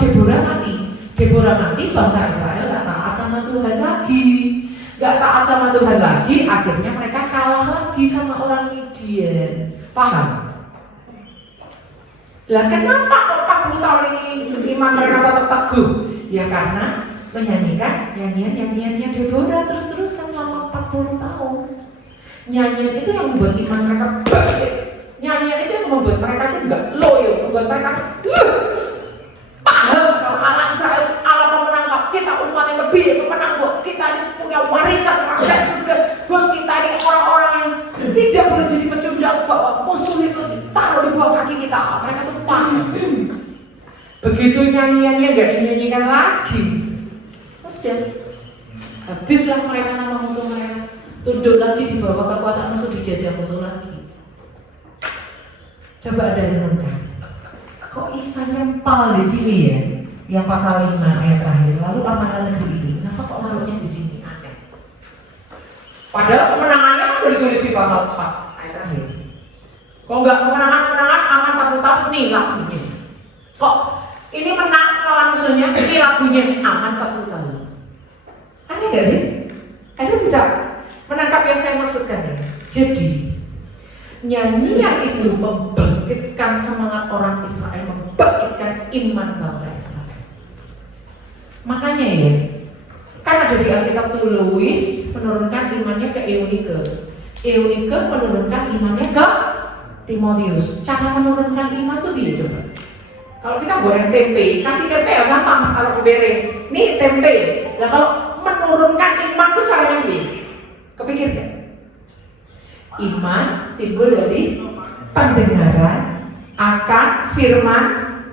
Deborah mati, bangsa Israel nggak taat sama Tuhan lagi. Nggak taat sama Tuhan lagi, akhirnya mereka kalah lagi sama orang Midian. Paham? Lah kenapa kok 40 tahun ini iman mereka tetap teguh? Ya karena menyanyikan nyanyian-nyanyiannya Deborah terus-terusan selama 40 tahun. Nyanyian itu yang membuat iman mereka bangkit. Nyanyian itu yang membuat mereka itu enggak loyo, membuat mereka paham kalau Allah Israel, Allah pemenang kok, kita umat yang lebih pemenang kok, kita ini punya warisan rakyat surga, buat kita ini orang-orang yang tidak boleh jadi pecundang bahwa musuh itu ditaruh di bawah kaki kita. Mereka tuh paham. Begitu nyanyiannya enggak dinyanyikan lagi, sudah habislah mereka sama musuh mereka. Tunduk lagi di bawah kekuasaan musuh, dijajah musuh lagi. Coba ada renungkan. kok Isa nyempal di sini ya? Yang pasal 5 ayat terakhir. Lalu amanah negeri ini, kenapa kok naruhnya di sini? Aneh. Padahal kemenangannya udah ditulis di pasal 4 ayat terakhir. Kok nggak kemenangan aman 40 tahun nih lagunya? Kok ini menang lawan musuhnya, ini lagunya aman 40 tahun? Aneh nggak sih? Anda bisa menangkap yang saya maksudkan ya? Jadi nyanyian itu membangkitkan semangat orang Israel, membangkitkan iman bangsa Israel. Makanya ya, kan ada di Alkitab tuh Louis menurunkan imannya ke Eunike, Eunike menurunkan imannya ke Timotius. Cara menurunkan iman tuh dia coba. Kalau kita goreng tempe, kasih tempe ya gampang kalau kebereng. Nih tempe. Nah kalau menurunkan iman tuh caranya gini. Kepikir gak? Iman timbul dari pendengaran akan firman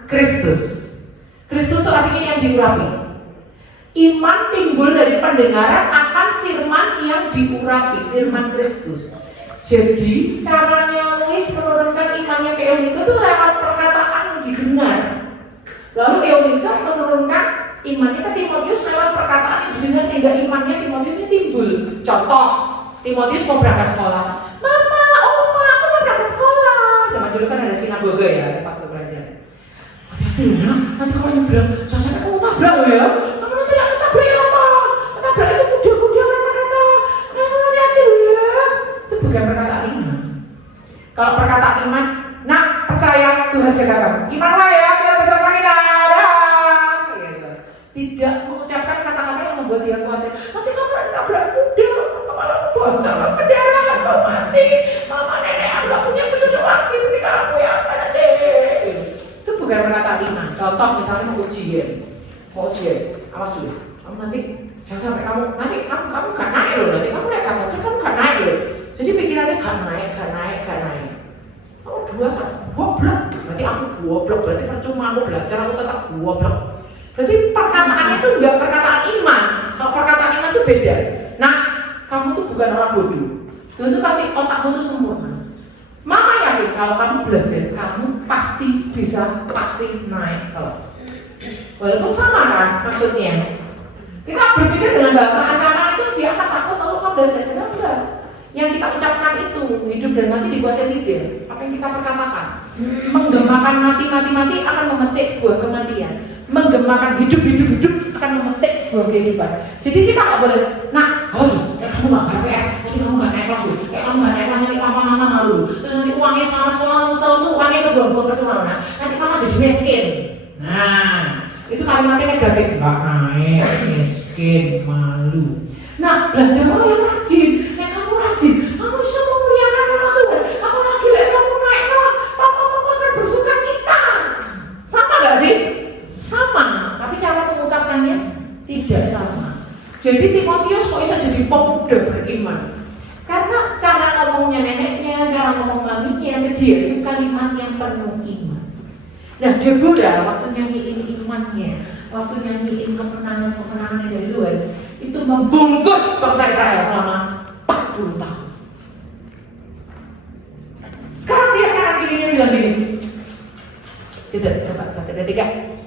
Kristus. Kristus itu artinya yang diurapi. Iman timbul dari pendengaran akan firman yang diurapi, firman Kristus. Jadi caranya Louis menurunkan imannya ke Eunike itu lewat perkataan yang didengar. Lalu Eunike menurunkan imannya ke Timotius lewat perkataan yang didengar sehingga imannya Timotius ini timbul. Contoh, Timotius mau berangkat sekolah. Mama, oma, aku mau berangkat sekolah. Zaman dulu kan ada sinagoga ya, tempat belajar. Hati-hati loh nak, nanti kalau nyebrang, jangan sampai kamu tabrak loh ya. Kamu nanti nak tabrak ya apa? Tabrak itu kuda-kuda, kereta-kereta. Hati-hati loh ya. Itu bukan perkataan iman. Kalau perkataan iman, nak percaya Tuhan jaga kamu. Iman lah ya, biar beserta kita. Tidak mengucapkan kata-kata yang membuat dia khawatir. Nanti kamu nanti tabrak kuda, kepala bocor, berdarah, kau mati. Mama nenek aku gak punya cucu lagi ketika aku ya apa nanti. Itu bukan perkataan iman. Contoh misalnya mau ujian, awas dulu. Kamu nanti jangan sampai nanti kamu gak naik loh. Nanti kamu naik kamu gak naik loh. Jadi pikirannya gak naik. Kamu goblok. Nanti aku goblok. Berarti percuma aku belajar aku tetap goblok. Berarti perkataannya itu enggak perkataan iman. Kalau perkataan iman itu beda. Nah, kamu tuh bukan orang bodoh. Tuhan tuh kasih otakmu tuh sempurna. Mama yakin kalau kamu belajar, kamu pasti naik kelas. Walaupun sama kan maksudnya. Kita berpikir dengan bahasa ancaman itu dia akan takut kalau kamu belajar. Enggak. Yang kita ucapkan itu hidup dan mati dikuasai lidah. Apa yang kita perkatakan? Menggemakan mati akan memetik buah kematian. Menggemakan hidup akan memetik buah kehidupan. Jadi kita nggak boleh, nah, kamu nggak KPR, nanti kamu nggak naik kelas, kamu nggak naik kelas nanti mama malu, terus nanti uangnya sama sekolah tuh uangnya itu buang-buang percuma, nanti mama jadi miskin. Nah, itu kalimatnya negatif, nggak naik, miskin, malu. Nah, belajar yang rajin, kamu rajin, kamu bisa memuliakan nama Tuhan. Apalagi kamu naik kelas, papa akan bersuka cita. Sama nggak sih? Sama, tapi cara mengungkapkannya tidak sama. Jadi Timotius kok bisa jadi pemuda beriman? Karena cara ngomongnya neneknya, cara ngomong maminya ke dia itu kalimat yang penuh iman. Nah, Deborah waktu nyanyiin imannya, waktu nyanyiin kemenangan dari Tuhan, itu membungkus bangsa Israel selama 40 tahun. Sekarang dia kanan kirinya bilang gini. Tidak, coba 1, 2, 3.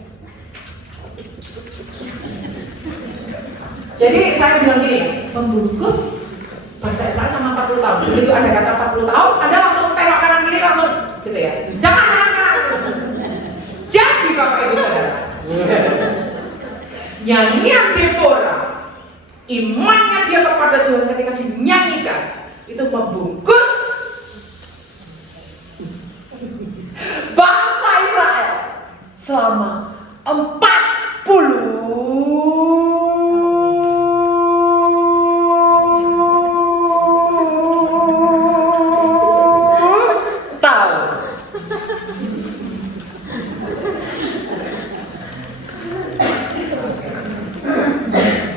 Jadi saya bilang gini, membungkus bangsa Israel selama 40 tahun. Begitu ada kata 40 tahun, Anda langsung tengok kanan kiri langsung gitu ya. Jangan. Jadi Bapak Ibu Saudara, nyanyian Deborah, imannya dia kepada Tuhan ketika dinyanyikan itu membungkus bangsa Israel selama 40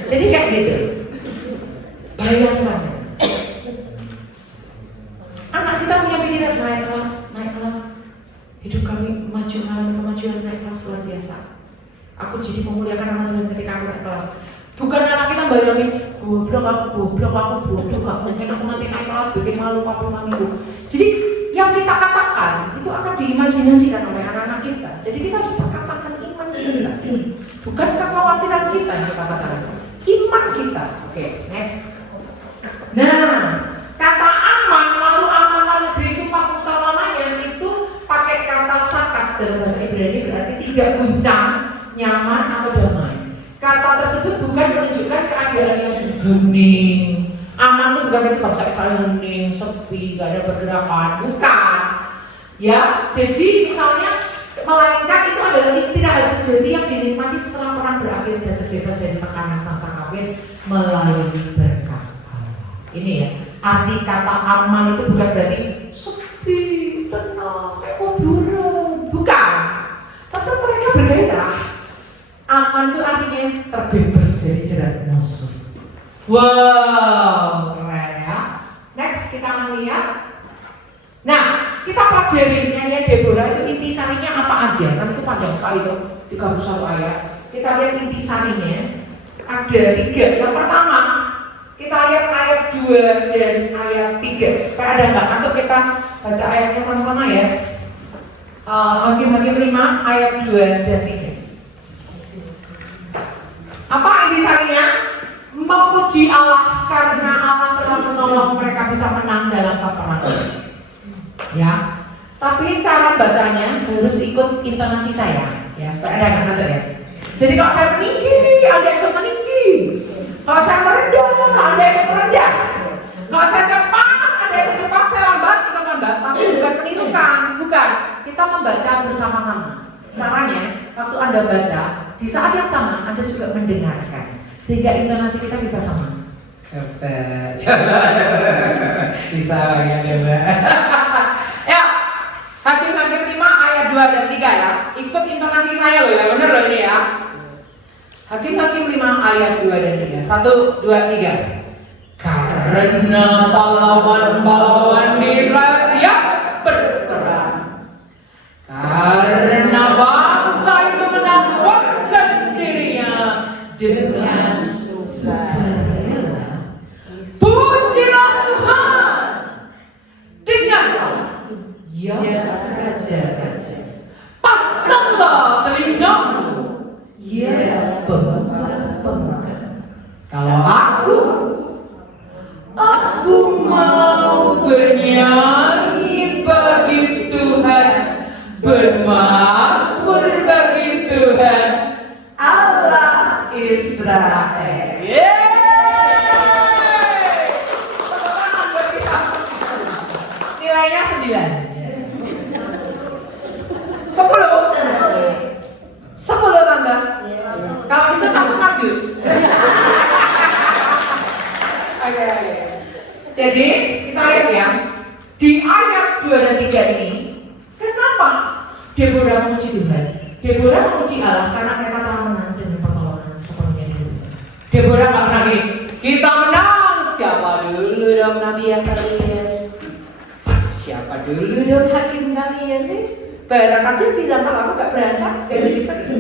Jadi kayak gitu. Bayangkan. Anak kita punya pikiran naik kelas. Hidup kami maju, mengalami kemajuan, naik kelas luar biasa. Aku jadi memuliakan nama Tuhan ketika aku naik kelas. Bukan anak kita bayangin, goblok aku, mungkin aku nanti naik kelas bikin malu papa mamiku. Jadi yang kita katakan itu akan diimajinasikan oleh anak-anak kita. Jadi bukan kekhawatiran kita yang kita katakan, iman kita. Oke, next. Nah, kata aman, lalu amanah negeri itu fakultas utamanya itu pakai kata sakat dalam bahasa Ibrani, berarti tidak guncang, nyaman atau damai. Kata tersebut bukan menunjukkan keadaan yang hening. Aman itu bukan berarti kalau misalnya hening, sepi, gak ada pergerakan, bukan. Ya, jadi misalnya melainkan itu adalah istirahat sejati yang dinikmati setelah perang berakhir dan terbebas dari tekanan bangsa kafir melalui berkat Allah. Ini ya, arti kata aman itu bukan berarti sepi, tenang, kayak kuburan, bukan. Tapi mereka bergairah. Aman itu artinya terbebas dari jerat musuh. Wow, keren ya. Next kita akan lihat. Nah, kita pelajari nyanyian Deborah itu intisarinya apa aja? Kan itu panjang sekali tuh, 31 ayat. Kita lihat intisarinya ada 3. Yang pertama, kita lihat ayat 2 dan ayat 3. Supaya ada nggak? Untuk kita baca ayatnya sama-sama ya. Hakim-Hakim 5 ayat 2 dan 3. Apa intisarinya? Memuji Allah karena Allah telah menolong mereka bisa menang dalam peperangan. Ya, tapi cara bacanya harus ikut intonasi saya, ya supaya ada yang ngerti ya. Jadi kalau saya meninggi, ada ikut meninggi. Kalau saya merendah, ada ikut merendah. Kalau saya cepat, ada ikut cepat. Saya lambat, ikut lambat. Tapi bukan penirukan, bukan. Kita membaca bersama-sama. Caranya, waktu Anda baca, di saat yang sama Anda juga mendengarkan, sehingga intonasi kita bisa sama. Bisa ya coba. Ya, Hakim-Hakim 5 ayat 2 dan 3 ya. Ikut intonasi saya loh ya, bener loh ini ya. Hakim-Hakim 5 ayat 2 dan 3. 1, 2, 3. Karena pahlawan-pahlawan di Israel siap berperang. Karena bangsa itu menaklukkan dirinya dengan sukarela. Pujilah Tuhan dengan ya raja-raja. Pasanglah telingamu, ya pemuka-pemuka. Kalau aku mau bernyanyi bagi Tuhan, bermazmur bagi Tuhan Allah Israel. Nilainya 9. 10 tante. Kalau itu tante maju. Oke. Jadi kita lihat ya, di ayat 2 dan 3 ini, kenapa Deborah memuji Tuhan? Deborah memuji Allah karena mereka telah menang dengan pertolongan sepenuhnya dulu. Deborah nggak pernah gini, kita menang, siapa dulu dong nabi yang kalian? Siapa dulu dong hakim kalian? Barang aja bilang kalau aku gak berangkat, gak jadi pergi.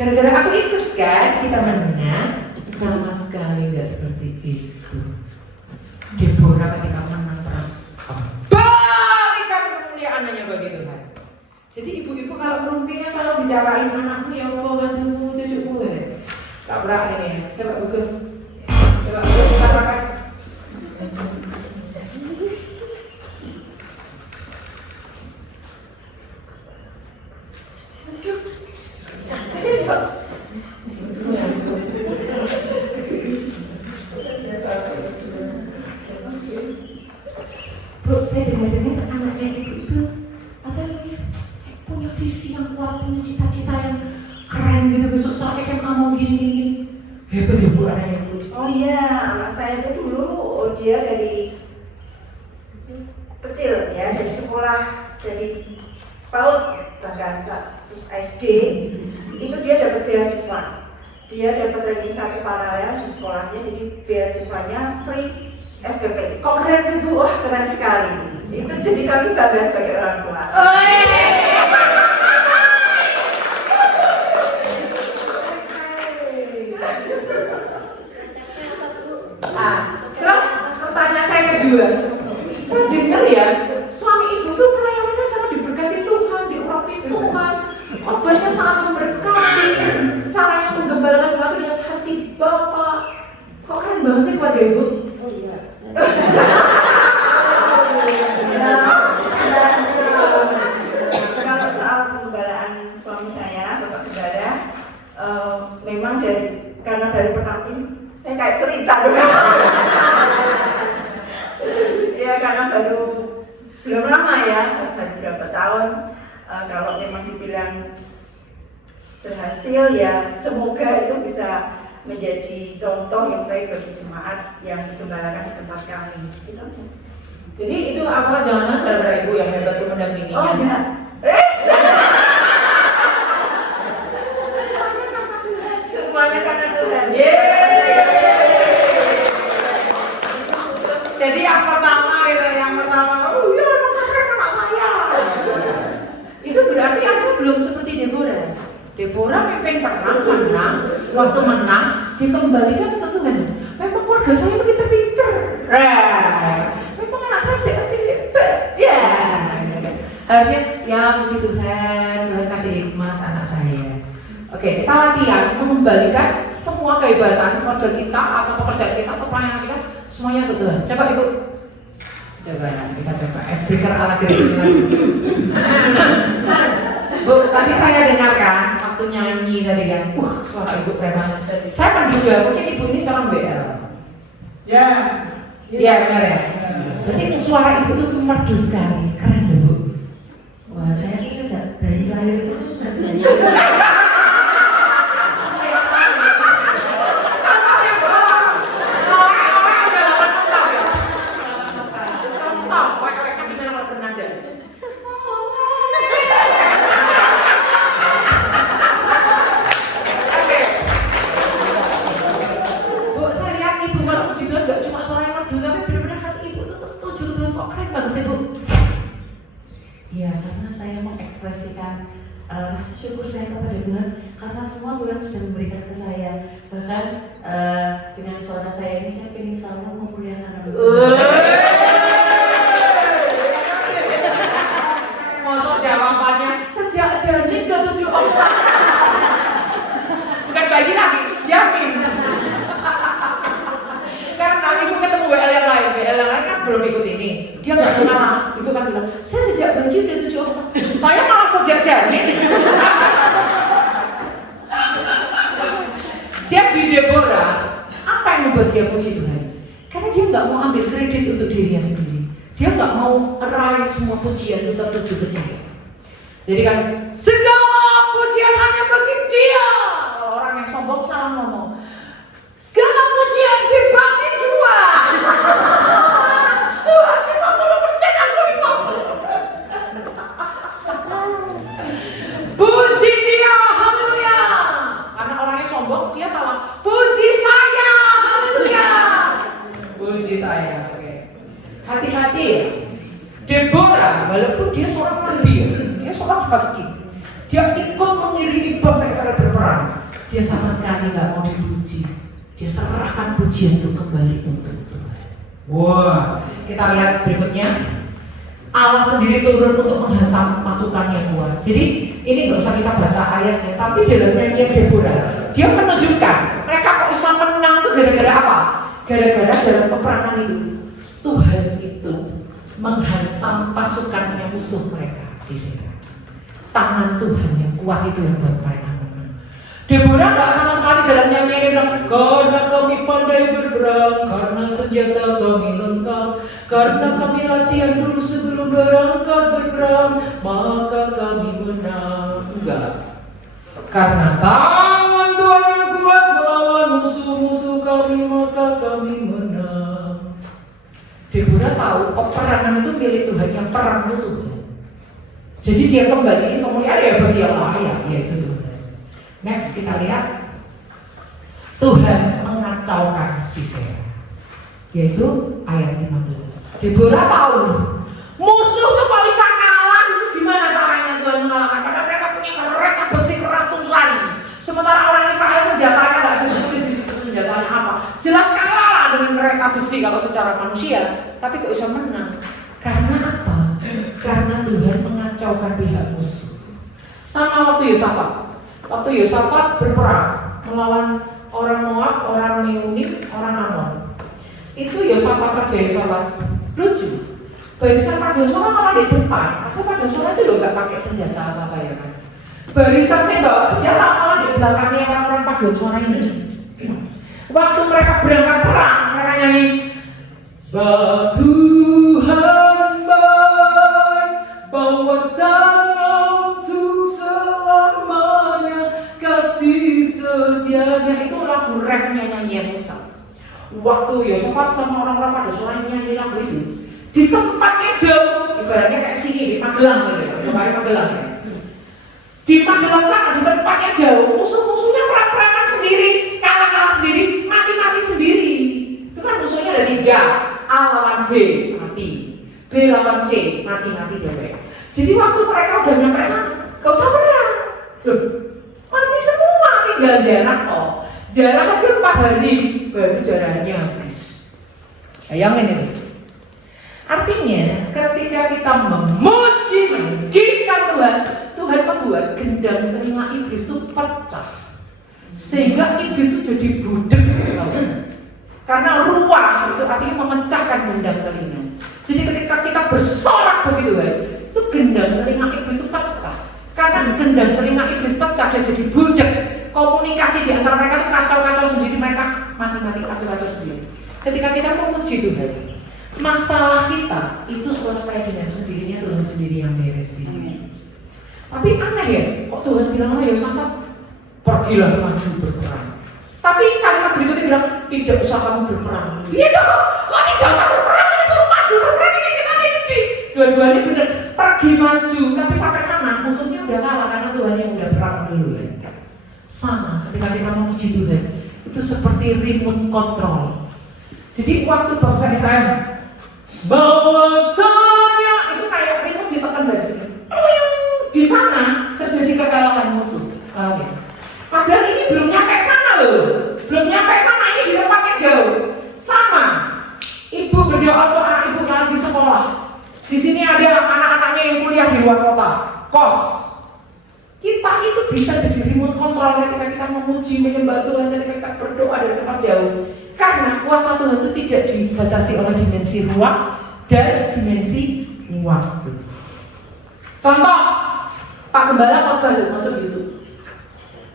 Gara-gara aku ikut kan, kita menang. Sama sekali gak seperti itu. Deborah ketika menang perang, balikan kemuliaannya bagi Tuhan. Jadi ibu-ibu kalau merumpingnya selalu bicarain anakmu ya Allah, bantumu, cucuku ya. Gak berak ini ya, coba bagus. Coba bagus katakan. Bu, saya dengar-dengar anaknya ibu apa namanya, punya visi yang kuat, punya cita-cita yang keren gitu, besok setelah SMA mau gini-gini. Hebat ya bu anaknya ibu. Oh iya, anak saya itu dulu dia dari kecil ya, dari sekolah, dari PAUD bahkan khusus SD itu dia dapat beasiswa. Dia dapat ranking 1 paralel di sekolahnya, jadi beasiswanya free SPP. Kok keren sih bu? Wah keren sekali. Itu jadi kami bangga sebagai orang tua. Terus pertanyaan saya kedua, saya dengar ya suami ibu tuh pelayanannya sangat diberkati Tuhan, diurapi Tuhan, khotbahnya sangat memberkati, menggembalakan sesuatu dengan hati Bapak. Kok keren banget sih keluarga Ibu? Oh iya. Kalau soal penggembalaan suami saya, Bapak Gembala, memang karena dari pertama ini saya kayak cerita ya karena belum lama ya, baru berapa tahun. Kalau memang dibilang berhasil ya semoga itu bisa menjadi contoh yang baik bagi jemaat yang digembalakan di tempat kami. Itu aja. Jadi itu apa? Jangan gara-gara Ibu yang hebat tuh mendampinginya. Oh enggak. Semuanya karena Tuhan. Jadi yang pertama, oh iya anak saya. Itu berarti aku belum seperti Deborah. Deborah mimpin perang menang, waktu menang dikembalikan ke Tuhan. Memang keluarga saya pinter-pinter. Memang anak saya pinter. Ya. Harusnya ya puji Tuhan, Tuhan kasih hikmat anak saya. Oke, kita latihan mengembalikan semua kehebatan keluarga kita atau pekerjaan kita atau pelayanan kita semuanya ke Tuhan. Coba Ibu. Coba kita coba. Speaker ala Kristina. Bu, tadi saya dengarkan waktu nyanyi tadi kan, suara Ibu keren banget. Saya menduga mungkin Ibu ini seorang BL. Ya. Iya benar ya. Berarti suara Ibu tuh merdu sekali, keren deh Bu. Wah saya tuh sejak bayi lahir itu sudah nyanyi. Ya, karena saya mengekspresikan rasa syukur saya kepada Tuhan karena semua Tuhan sudah memberikan ke saya. Bahkan dengan suara saya ini saya ingin selalu memuliakan nama Tuhan. Masuk jawabannya sejak janin ke 7 orang. Bukan bayi lagi, jamin. Karena Ibu ketemu WL yang lain, kan belum ikut ini. Dia nggak kenal, Ibu kan bilang, saya sejak bayi udah 7 orang. Saya malah sejak janin. Jadi Deborah, apa yang membuat dia puji Tuhan? Karena dia nggak mau ambil kredit untuk dirinya sendiri. Dia nggak mau meraih semua pujian untuk tertuju ke dia. Jadi kan segala pujian hanya bagi dia. Orang yang sombong salah ngomong. Segala pujian dibagi 2. Tuhan 50%, aku 50%. Puji dia, haleluya. Karena orangnya sombong, dia salah. Puji saya, haleluya. Puji saya, oke. Hati-hati. Deborah, walaupun dia seorang nabi, dia seorang hakim, dia ikut mengiringi bangsa Israel berperang. Dia sama sekali nggak mau dipuji. Dia serahkan pujian itu kembali untuk Tuhan. Wah, kita lihat berikutnya. Allah sendiri turun untuk menghantam pasukannya kuat. Jadi ini nggak usah kita baca ayatnya, tapi dalam nyanyian Deborah, dia menunjukkan mereka kok bisa menang itu gara-gara apa? Gara-gara dalam peperangan itu Tuhan itu menghantam pasukannya musuh mereka. Sisir. Tangan Tuhan yang kuat itu yang buat mereka menang. Deborah nggak sama sekali dalam nyanyian dia bilang, karena kami pandai berperang, karena senjata kami lengkap, karena kami latihan dulu sebelum berangkat berperang, maka kami menang. Enggak. Karena tangan Tuhan yang kuat melawan musuh-musuh kami, maka kami menang. Deborah tahu peperangan itu milik Tuhan, yang perang itu Tuhan. Jadi dia kembaliin kemuliaan ya bagi yang layak, yaitu Tuhan. Next kita lihat Tuhan mengacaukan Sisera, yaitu ayat 15. Deborah tahu musuh tuh kok bisa kalah, gimana caranya Tuhan mengalahkan? Padahal mereka punya kereta besi ratusan, sementara orang Israel senjatanya nggak ditulis di situ senjatanya apa. Jelas kalah dengan kereta besi kalau secara manusia, tapi kok bisa menang? Karena apa? Karena Tuhan mengacaukan pihak musuh. Sama waktu Yosafat berperang melawan orang Moab, orang Meunim, orang Amon. Itu Yosafat aja Yosafat lucu. Barisan Padosona malah di depan. Aku Padosona itu loh gak pakai senjata apa ya kan. Barisan saya bawa senjata malah di belakangnya orang Padosona ini. Waktu mereka berangkat perang, mereka nyanyi satu hamba bawa sana untuk selamanya kasih setianya. Itu lagu refnya nyanyian Musa. Waktu Yosafat sama orang-orang Padosona nyanyi lagu itu di tempatnya jauh, ibaratnya kayak sini di Magelang gitu, coba Magelang ya. Di Magelang sana, di tempatnya jauh, musuh-musuhnya perang-perangan sendiri, kalah-kalah sendiri, mati-mati sendiri. Itu kan musuhnya ada 3, A lawan B, mati, B lawan C, mati-mati juga. Jadi waktu mereka udah nyampe sana, gak usah perang, loh, mati semua, tinggal jarak kok. Jarak aja 4 hari, baru jaraknya habis. Bayangin ini. Artinya ketika kita memuji meninggikan Tuhan, Tuhan membuat gendang telinga iblis itu pecah, sehingga iblis itu jadi budek. Karena ruah itu artinya memecahkan gendang telinga. Jadi ketika kita bersorak begitu itu gendang telinga iblis itu pecah. Karena gendang telinga iblis pecah, dia jadi budek. Komunikasi di antara mereka itu kacau-kacau sendiri, mereka mati-mati kacau-kacau sendiri. Ketika kita memuji Tuhan, masalah kita itu selesai dengan sendirinya, Tuhan sendiri yang beresin. Tapi aneh ya, kok Tuhan bilang sama Yosafat, pergilah maju berperang. Tapi kalimat berikutnya bilang, tidak usah kamu berperang. Iya dong, kok tidak usah berperang, ini suruh maju berperang, ini kita sendiri. Dua-duanya benar, pergi maju, tapi sampai sana musuhnya udah kalah karena Tuhan yang udah perang dulu ya. Sama, ketika kita memuji Tuhan, itu seperti remote control. Jadi waktu bangsa Israel bahwasanya itu kayak remote ditekan dari sini. Di sana terjadi kekalahan musuh. Padahal ini belum nyampe sana loh. Belum nyampe sana, ini di tempatnya jauh. Sama. Ibu berdoa untuk anak ibu yang lagi sekolah. Di sini ada anak-anaknya yang kuliah di luar kota, kos. Kita itu bisa jadi remote control ketika kita memuji, menyembah Tuhan, ketika kita berdoa dari tempat jauh. Karena kuasa Tuhan itu tidak dibatasi oleh dimensi ruang dan dimensi waktu. Contoh, Pak Gembala khotbah itu masuk YouTube.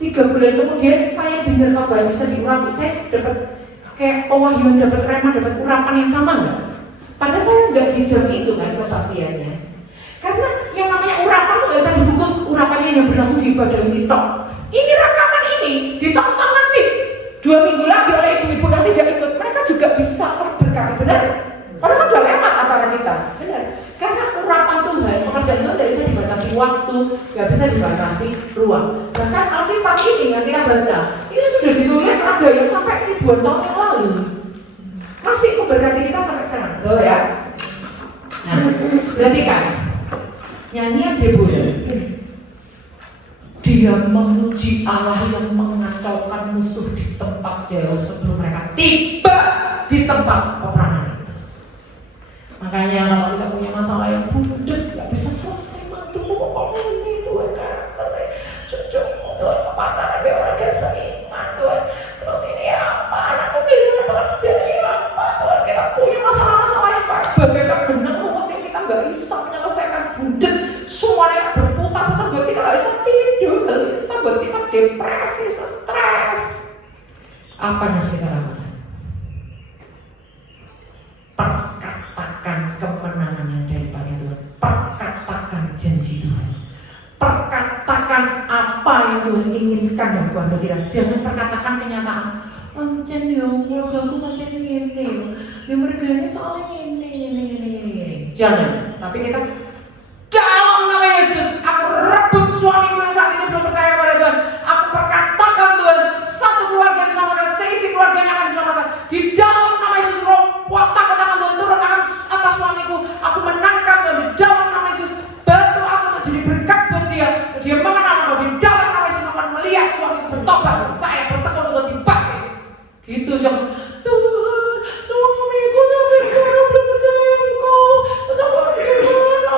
3 bulan kemudian saya dengar khotbah bisa diurapi. Saya dapat kayak pewahyuan, dapat rema, dapat urapan yang sama nggak? Padahal saya nggak di jam itu kan kesaktiannya. Karena yang namanya urapan tuh nggak usah dibungkus urapannya yang berlaku di ibadah ini tok. Ini rekaman ini ditonton nanti 2 minggu lagi oleh ibu-ibu yang tidak ikut, mereka juga bisa terberkati, benar? Padahal kan udah lewat acara kita, benar? Karena urapan Tuhan, pekerjaan Tuhan tidak bisa dibatasi waktu, nggak bisa dibatasi ruang. Bahkan Alkitab ini yang kita baca, ini sudah ditulis ada yang sampai ribuan tahun yang lalu, masih memberkati kita sampai sekarang, betul ya? Nah, perhatikan nyanyian Deborah. Dia memuji Allah yang mengacaukan musuh di tempat jauh sebelum mereka tiba di tempat peperangan itu. Makanya kalau kita punya masalah yang budet, gak bisa selesai, mantumu pokoknya ini Tuhan karakternya, cucumu Tuhan pacaran dia orang gak seiman Tuhan. Terus ini apa, anakku pilihan pekerja ini apa Tuhan. Kita punya masalah-masalah yang bagaikan benang ruwet yang kita gak bisa menyelesaikan, budet, semuanya berputar-putar buat kita gak bisa tidur, gak bisa buat kita depresi, stres. Apa yang harus kita lakukan? Perkatakan kemenangan yang daripada Tuhan. Perkatakan janji Tuhan. Perkatakan apa yang Tuhan inginkan dan buat kita. Jangan perkatakan kenyataan. Mancen ya, keluarga aku mancen ini. Ya mereka ini soalnya ini. Jangan. Tapi kita dalam nama Yesus, aku rebut suamiku yang saat ini belum percaya pada Tuhan. Aku perkatakan Tuhan, satu keluarga diselamatkan, seisi keluarganya akan diselamatkan. Di dalam nama Yesus, roh kotak-kotakan Tuhan turun atas suamiku. Aku menangkan Tuhan di dalam nama Yesus. Bantu aku untuk jadi berkat buat dia. Dia mengenal aku di dalam nama Yesus, akan melihat suamiku bertobat, percaya, bertekun untuk dibaptis. Gitu Tuhan, suamiku tapi sekarang belum percaya engkau. Terus aku harus gimana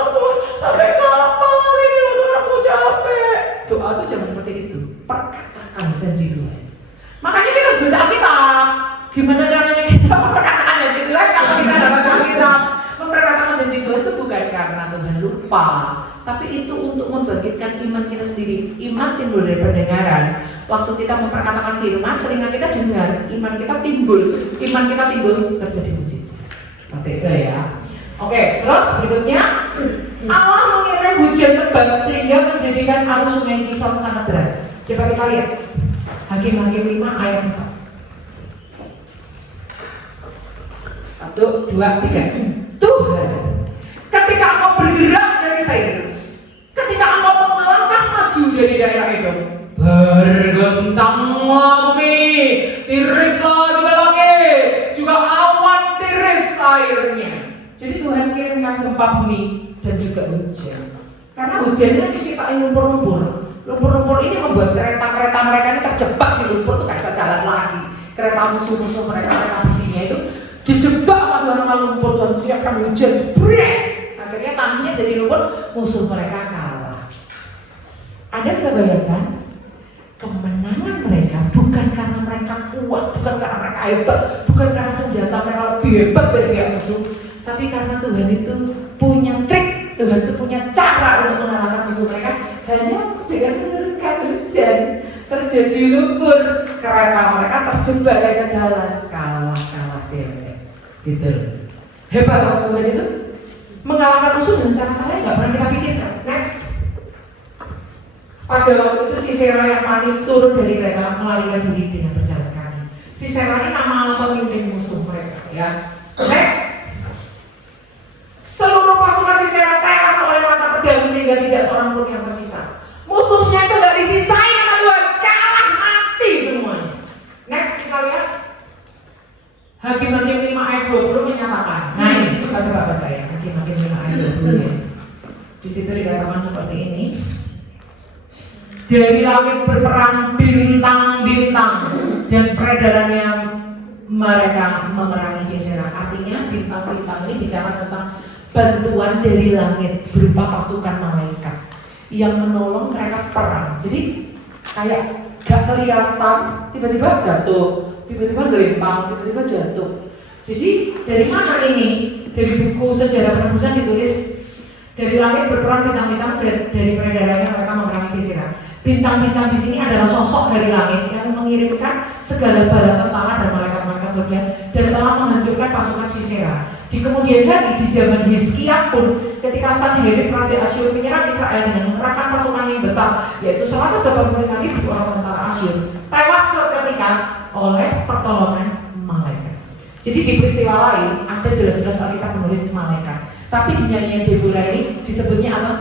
Gimana caranya kita memperkatakan janji Tuhan kalau kita dapat kita memperkatakan janji Tuhan itu bukan karena Tuhan lupa, tapi itu untuk membangkitkan iman kita sendiri. Iman timbul dari pendengaran. Waktu kita memperkatakan firman, telinga kita dengar, iman kita timbul. Iman kita timbul, terjadi mujizat. Seperti itu ya. Oke, terus berikutnya Allah mengirim hujan lebat sehingga menjadikan arus sungai Kishon sangat deras. Coba kita lihat Hakim-Hakim 5 ayat 4. 1, 2, 3. Tuhan, ketika Engkau bergerak dari Seir, ketika Engkau melangkah maju dari daerah Edom, bergoncanglah bumi, tirislah juga langit, juga awan tiris airnya. Jadi Tuhan kirimkan gempa bumi dan juga hujan. Karena hujannya diciptain lumpur-lumpur. Lumpur-lumpur ini membuat kereta-kereta mereka ini terjebak di lumpur, tuh gak bisa jalan lagi. Kereta musuh-musuh mereka, kereta besinya itu dijebak sama Tuhan sama lumpur. Tuhan siapkan hujan, brek. Akhirnya tanahnya jadi lumpur, musuh mereka kalah. Anda bisa bayangkan kemenangan mereka bukan karena mereka kuat, bukan karena mereka hebat, bukan karena senjata mereka lebih hebat dari pihak musuh, tapi karena Tuhan itu punya trik, Tuhan itu punya cara untuk mengalahkan musuh mereka hanya dengan menurunkan hujan. Terjadi lumpur, kereta mereka terjebak gak bisa jalan, kalah deh, gitu. Hebat banget Tuhan itu mengalahkan musuh dengan cara-cara yang nggak pernah kita pikirkan. Next. Pada waktu itu Sisera yang panik turun dari kereta melarikan diri dengan berjalan kaki. Sisera ini nama pemimpin musuh mereka, ya. Next. Seluruh pasukan Sisera tewas oleh mata pedang sehingga tidak seorang pun yang tersisa. Musuhnya itu gak disisain sama Tuhan, kalah mati semuanya. Next kita lihat Hakim-Hakim 5 ayat 20 menyatakan. Nah ini kita coba baca ya, Hakim-Hakim 5 ayat 20 ya. Di situ dikatakan seperti ini. Dari langit berperang bintang-bintang dan peredarannya mereka memerangi Sisera. Artinya bintang-bintang ini bicara tentang bantuan dari langit berupa pasukan malaikat yang menolong mereka perang. Jadi kayak gak kelihatan, tiba-tiba jatuh, tiba-tiba gelempang, tiba-tiba jatuh. Jadi dari mana ini? Dari buku sejarah penebusan ditulis dari langit berperang bintang-bintang dan dari peredarannya mereka memerangi Sisera. Bintang-bintang di sini adalah sosok dari langit yang mengirimkan segala bala tentara dan malaikat-malaikat surga dan telah menghancurkan pasukan Sisera. Di kemudian hari di zaman Hizkia pun, ketika Sanherib Raja Asyur menyerang Israel dengan mengerahkan pasukan yang besar, yaitu 185.000 orang tentara Asyur, tewas seketika oleh pertolongan malaikat. Jadi di peristiwa lain ada jelas-jelas Alkitab menulis malaikat, tapi di nyanyian Deborah ini disebutnya apa?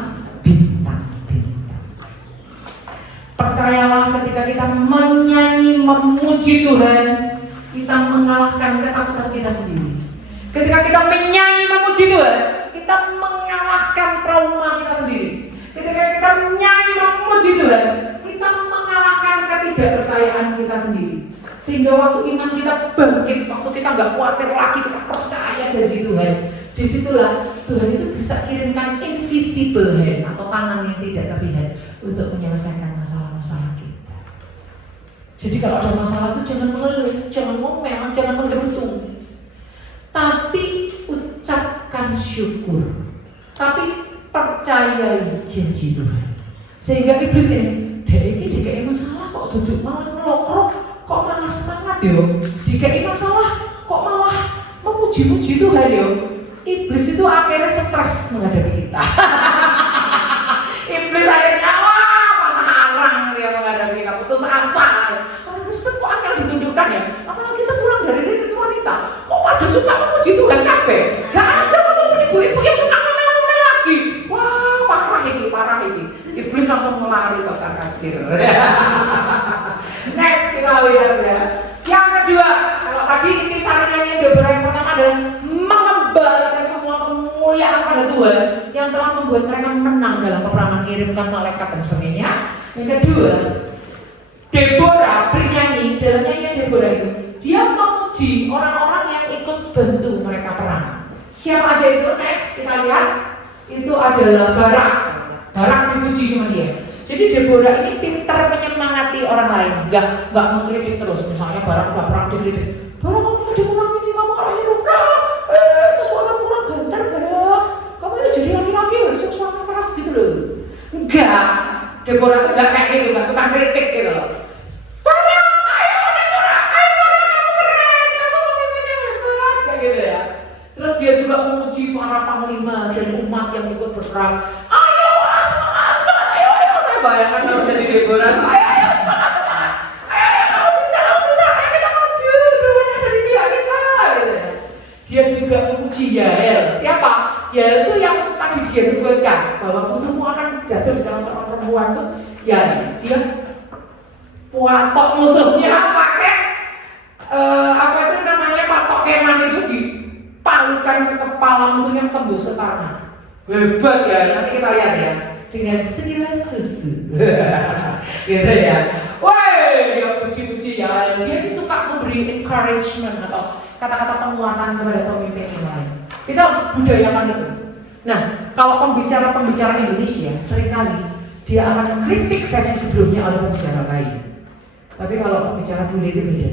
Percayalah ketika kita menyanyi memuji Tuhan, kita mengalahkan ketakutan kita sendiri. Ketika kita menyanyi memuji Tuhan, kita mengalahkan trauma kita sendiri. Ketika kita menyanyi memuji Tuhan, kita mengalahkan ketidakpercayaan kita sendiri. Sehingga waktu iman kita bangkit, waktu kita nggak khawatir lagi, kita percaya janji Tuhan. Disitulah Tuhan itu bisa kirimkan invisible hand atau tangan yang tidak terlihat untuk menyelesaikan masalah-masalah kita. Jadi kalau ada masalah itu jangan mengeluh, jangan ngomel, jangan menggerutu, tapi ucapkan syukur, tapi percayai janji Tuhan. Sehingga iblis ini, ini dikai masalah kok duduk malah ngelokrok, kok malah semangat yo. Dikai masalah kok malah memuji-muji Tuhan yo. Iblis itu akhirnya stres menghadapi kita. Iblis akhirnya patah arang dia menghadapi kita, putus asa. Orang Kristen kok akan ditundukkan ya? Apalagi sepulang dari itu wanita, kok pada suka memuji Tuhan kabeh? Gak ada satu ibu-ibu yang suka ngomel-ngomel lagi. Wah, parah ini. Iblis langsung melari ke kasir. Next kita lihat ya. Yang kedua, kalau tadi intisarinya yang Deborah yang pertama adalah mengembalikan semua kemuliaan pada Tuhan yang telah membuat mereka menang dalam peperangan, kirimkan malaikat dan sebagainya. Yang kedua, Deborah bernyanyi, dalam nyanyian Deborah itu dia memuji orang-orang yang ikut bantu mereka perang. Siapa aja itu? Next kita lihat, itu adalah Barak dipuji sama dia. Jadi Deborah ini pintar menyemangati orang lain, nggak mengkritik terus. Misalnya Barak udah perang dikritik, Bara kamu tadi kurang ini, kamu kalau ini itu suara kurang gantar Bara. Kamu itu jadi laki-laki harusnya suara keras gitu loh. Enggak, Deborah tuh enggak kayak gitu, enggak tukang kritik gitu loh. Bara, ayo Deborah, kamu keren, kamu pemimpinnya hebat, kayak gitu ya. Terus dia juga memuji para panglima dan umat yang ikut berperang. Ayo, semangat, ayo, saya bayangkan kalau jadi Deborah, ayo, semangat, ayo, kamu bisa, ayo kita maju, bawahnya dari dia kita, gitu ya. Dia juga memuji Yael. Siapa? Yael itu yang tadi dia nubuatkan bahwa musuhmu akan jatuh di tangan seorang perempuan tuh. Ya, dia patok musuhnya pakai apa itu namanya patok kemah itu dipalukan ke kepala musuhnya tembus ke tanah. Hebat ya, nanti kita lihat ya dengan segelas susu. Gitu ya. Woi, dia puji-puji ya. Dia suka memberi encouragement atau kata-kata penguatan kepada pemimpin yang lain. Kita harus budayakan itu. Nah, kalau pembicara Indonesia seringkali dia akan kritik sesi sebelumnya oleh pembicara lain. Tapi kalau pembicara bule itu beda.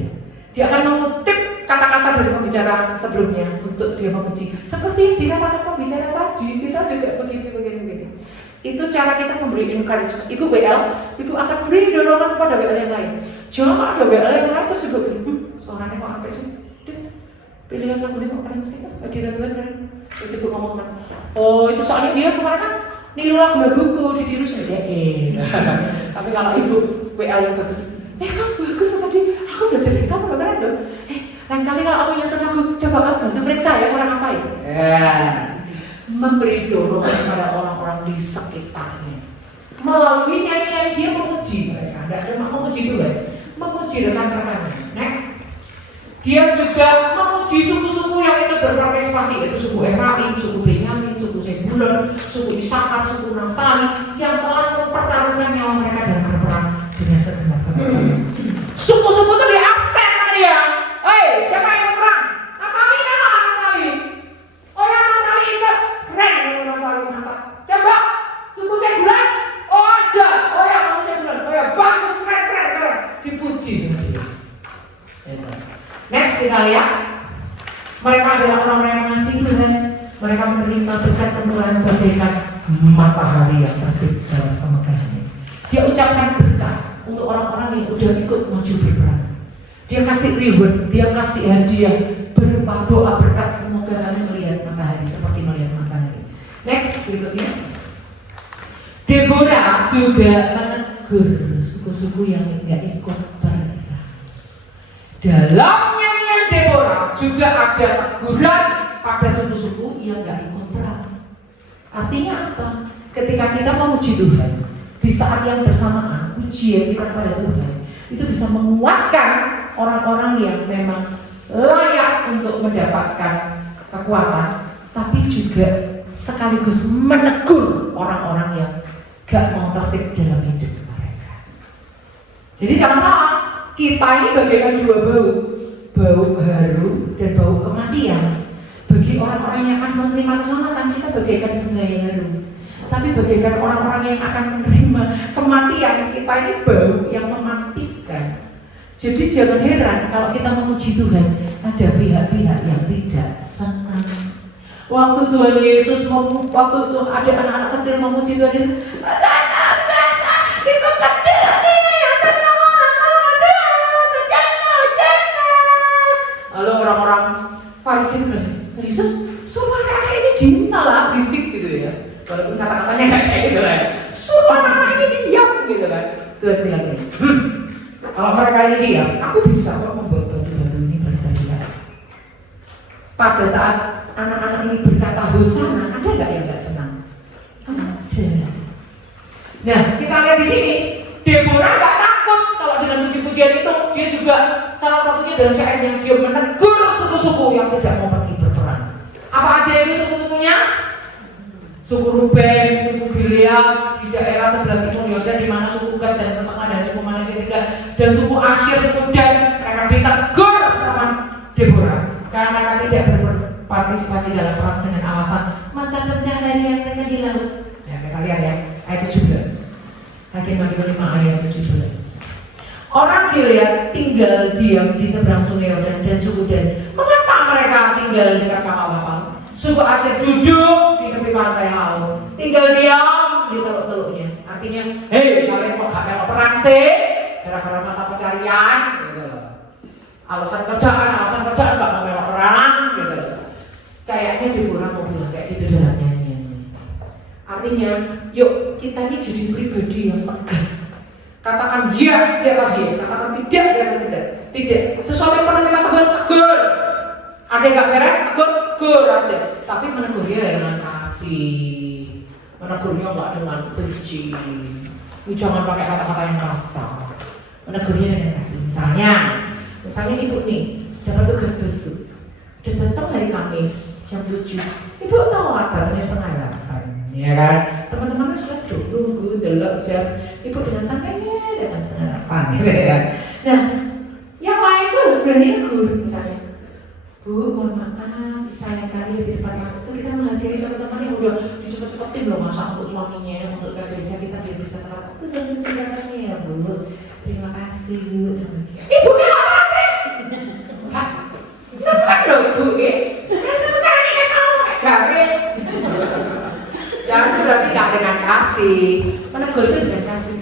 Dia akan mengutip kata-kata dari pembicara sebelumnya untuk dia memuji. Seperti yang dikatakan pembicara tadi, kita juga begini. Itu cara kita memberi encouragement. Ibu WL, ibu akan beri dorongan kepada WL yang lain. Jangan ada WL yang lain terus ibu suaranya kok sampai sih. Pilihan lagu dia kok keren sih kan? Bagi Tuhan keren. Terus ibu ngomong kan, oh itu soalnya dia kemarin kan niru lagu-laguku ditiru sama dia. Tapi kalau ibu WL yang bagus, kamu bagus tadi, aku belajar dari kamu beneran dong. Lain kali kalau aku nyusun lagu, coba kamu bantu periksa ya orang ngapain. Memberi dorongan kepada orang-orang di sekitarnya. Melalui nyanyian dia memuji mereka, tidak cuma memuji dulu, memuji rekan-rekannya. Next. Dia juga memuji suku-suku yang ikut berpartisipasi, yaitu suku Efraim, suku Benyamin, suku Zebulon, suku Isakar, suku Naftali yang telah mempertaruhkan nyawa mereka dalam berperang dengan segenap kekuatan. Suku-suku itu diaksen sama dia. Hei, siapa yang berperang? Naftali, Naftali. Oh ya, Naftali ikut. Keren kalau Naftali mantap. Coba, suku Zebulon. Oh ada. Oh ya, kamu Zebulon. Oh ya, bagus, keren. Dipuji sama dia. Next kita lihat, mereka adalah orang-orang yang mengasihi Tuhan. Mereka menerima berkat penurunan bagaikan matahari yang terbit dalam kemegahannya. Dia ucapkan berkat untuk orang-orang yang udah ikut maju berperang. Dia kasih reward, dia kasih hadiah berupa doa berkat. Semoga kalian melihat matahari seperti melihat matahari. Next berikutnya, Deborah juga menegur suku-suku yang tidak ikut berperang. Dalam nyanyian Deborah juga ada teguran pada suku-suku yang gak ikut perang. Artinya apa? Ketika kita memuji Tuhan, di saat yang bersamaan pujian kita kepada Tuhan itu bisa menguatkan orang-orang yang memang layak untuk mendapatkan kekuatan, tapi juga sekaligus menegur orang-orang yang gak mau tertib dalam hidup mereka. Jadi jangan salah, kita ini bagaikan dua bau harum dan bau kematian. Bagi orang-orang yang akan menerima keselamatan, kita bagaikan bunga yang harum. Tapi bagaikan orang-orang yang akan menerima kematian, kita ini bau yang mematikan. Jadi jangan heran kalau kita memuji Tuhan, ada pihak-pihak yang tidak senang. Waktu Tuhan Yesus, waktu itu ada anak-anak kecil memuji Tuhan Yesus, itu kecil nih, lalu orang-orang Farisi bilang, Yesus, suruh anak ini diminta lah, berisik gitu ya. Walaupun kata-katanya nggak kayak gitu lah. Suruh anak ini diam gitu kan. Tuhan bilang gini, kalau mereka ini diam, aku bisa kok membuat batu-batu ini berteriak. Pada saat anak-anak ini berkata hosana, ada nggak yang nggak senang? Ada. Nah, kita lihat di sini, Deborah nggak takut kalau dengan puji-pujian itu. Dia juga salah satunya dalam syair yang dia menegur suku-suku yang tidak mau pergi berperang. Apa aja itu suku-sukunya? Suku Ruben, suku Gilead di daerah sebelah timur Yordan, di mana suku Gad dan setengah dan suku Manase juga, dan suku Asyir, suku Dan. Mereka ditegur sama Deborah karena mereka tidak berpartisipasi dalam perang dengan alasan mata pencaharian yang mereka di laut. Ya, kita lihat ya ayat 17. Hakim 5 ayat 17. Orang Gilead tinggal diam di seberang sungai Yordan dan suku Dan. Mengapa mereka tinggal dekat kapal-kapal? Suku Aser duduk di tepi pantai laut, tinggal diam di teluk-teluknya. Artinya, hei kalian kok gak melok perang sih? Gara-gara mata pencarian, gitu loh. Alasan kerjaan gak mau melok perang, gitu loh. Kayaknya Deborah mau bilang kayak gitu dalam nyanyiannya. Artinya, yuk kita ini jadi pribadi yang tegas. Katakan ya di atas ya, katakan tidak di atas tidak. Tidak, sesuatu yang pernah kita tegur. Ada yang gak beres, tegur aja. Tapi menegurnya dengan kasih. Menegurnya gak dengan benci. Jangan pakai kata-kata yang kasar. Menegurnya dengan kasih. Misalnya ibu nih, dapat tugas besok. Udah datang hari Kamis jam 7. Ibu tahu datangnya setengah 8, ya kan? Teman-teman harus tunggu delok jam. Ibu dengan santainya datang setengah 8, gitu ya. Nah, yang lain tuh harus berani negur, misalnya. Bu, mohon maaf, sayang kali di tempat waktu kita menghargai teman-teman yang udah cepet-cepetin loh masak untuk suaminya, untuk ke gereja kita biar bisa tepat waktu sambil ceritakannya ya Bu. Terima kasih Bu. Ibu ya Siapa loh ibu ya? Sekarang ini kamu garing. Jangan berarti tidak dengan kasih. Menegur itu dengan kasih.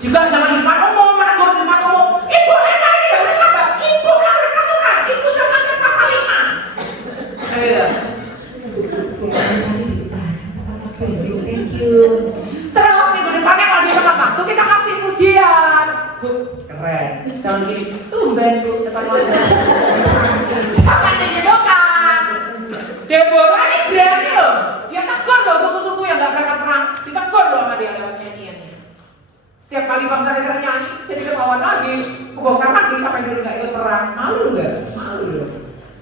Juga jangan di depan umum, menegur di depan umum. Ibu enak ya, udah sabar. Ibu langgar peraturan. Ibu jangan pasal 5. Ayo. Thank you. Terus minggu depannya kalau di tengah waktu kita kasih pujian. Keren. Jangan gini. Tumben Bu depan waktu. Jangan digedokan. Deborah ini berani loh. Dia tegur loh suku-suku yang gak berangkat perang. Ditegur loh sama dia lewat nyanyiannya. Setiap kali bangsa Israel nyanyi, jadi ketahuan lagi, kebongkar lagi sampai dulu gak ikut perang. Malu gak? Malu loh.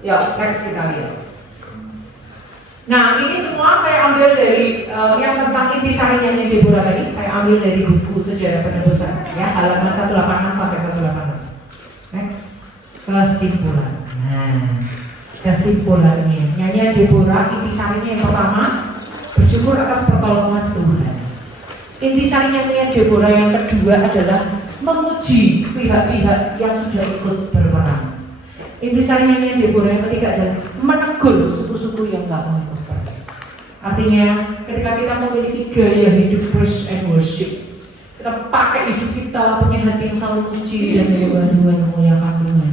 Ya, next kita lihat. Nah, ini semua saya ambil dari yang tentang intisari nyanyian Deborah tadi. Saya ambil dari buku Sejarah Penebusan, ya, halaman 186 sampai 186. Next, kesimpulan. Nah, kesimpulannya, nyanyian Deborah intisarinya yang pertama, bersyukur atas pertolongan Tuhan. Intisari nyanyian Deborah yang kedua adalah memuji pihak-pihak yang sudah ikut berperang. Intisari nyanyian Deborah yang ketiga adalah menegur suku-suku yang gak mau ikut perang. Artinya, ketika kita memiliki gaya hidup praise and worship, kita pakai hidup kita punya hati yang selalu puji dan menyembah Tuhan, memuliakan Tuhan.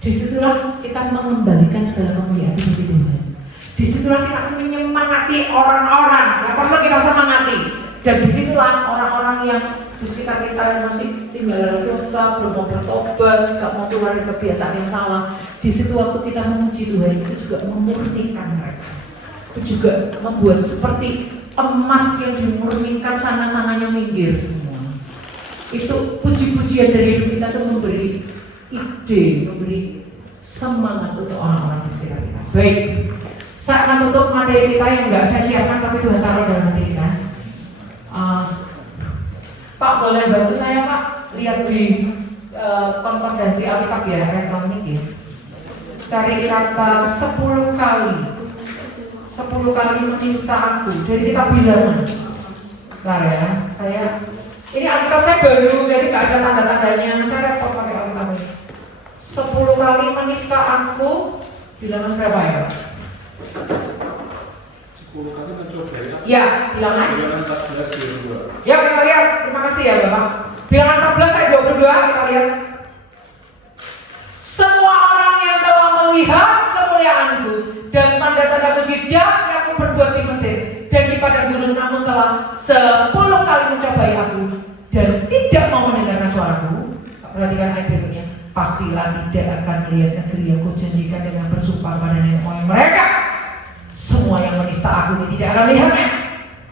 Disitulah kita mengembalikan segala kemuliaan bagi Tuhan. Disitulah kita menyemangati orang-orang yang perlu kita semangati. Dan disitulah orang-orang yang di sekitar kita yang masih tinggal dalam dosa, belum mau bertobat, gak mau keluar dari kebiasaan yang salah. Di situ waktu kita memuji Tuhan itu juga memurnikan mereka. Itu juga membuat seperti emas yang dimurnikan sana-sananya minggir semua. Itu puji-pujian dari hidup kita itu memberi ide, memberi semangat untuk orang-orang di sekitar kita. Baik, saya akan tutup materi kita yang nggak saya siapkan tapi Tuhan taruh dalam hati kita. Pak boleh bantu saya Pak lihat di konferensi Alkitab ya elektronik ya. Cari kata 10 kali menista aku. Jadi kita bilangan. Bentar ya, saya ini Alkitab saya baru jadi nggak ada tanda-tandanya. Saya repot pakai Alkitab ini. 10 kali menista aku. Bilangan berapa ya? 10 kali mencoba ya? Ya, bilangan. Bilangan 14, 22. Ya kita lihat, terima kasih ya Bapak. Bilangan 14 ayat 22 kita lihat. Semua orang yang telah melihat kemuliaanku dan tanda-tanda mujizat yang aku perbuat di Mesir dan di padang gurun, namun telah 10 kali mencobai aku dan tidak mau mendengarkan suaraku. Perhatikan ayat berikutnya. Pastilah tidak akan melihat negeri yang kujanjikan dengan bersumpah pada nenek moyang mereka. Semua yang menista aku ini tidak akan melihatnya.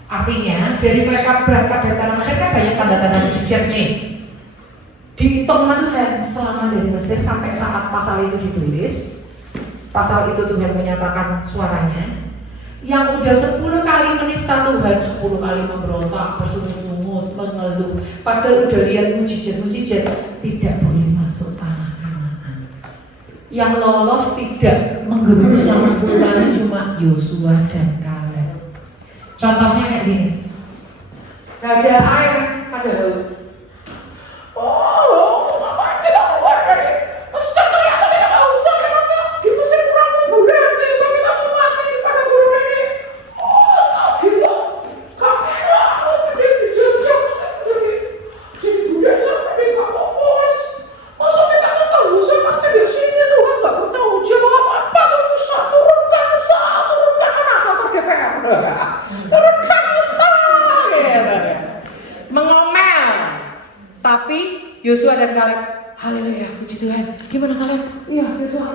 Artinya dari mereka berangkat dari tanah Mesir kan banyak tanda-tanda mujizat nih. Dihitung Tuhan selama dari Mesir sampai saat pasal itu ditulis. Pasal itu Tuhan menyatakan suaranya. Yang udah 10 kali menista Tuhan, 10 kali memberontak, bersungut-sungut, mengeluh. Padahal udah lihat mujizat-mujizat, tidak boleh masuk tanah Kanaan. Yang lolos tidak menggerutu selama 10 kali cuma Yosua dan Kaleb. Contohnya kayak gini. Gak ada air, ada haus. Oh, Tapi Yosua dan Kaleb, haleluya, puji Tuhan. Gimana Kaleb? Iya, Yosua,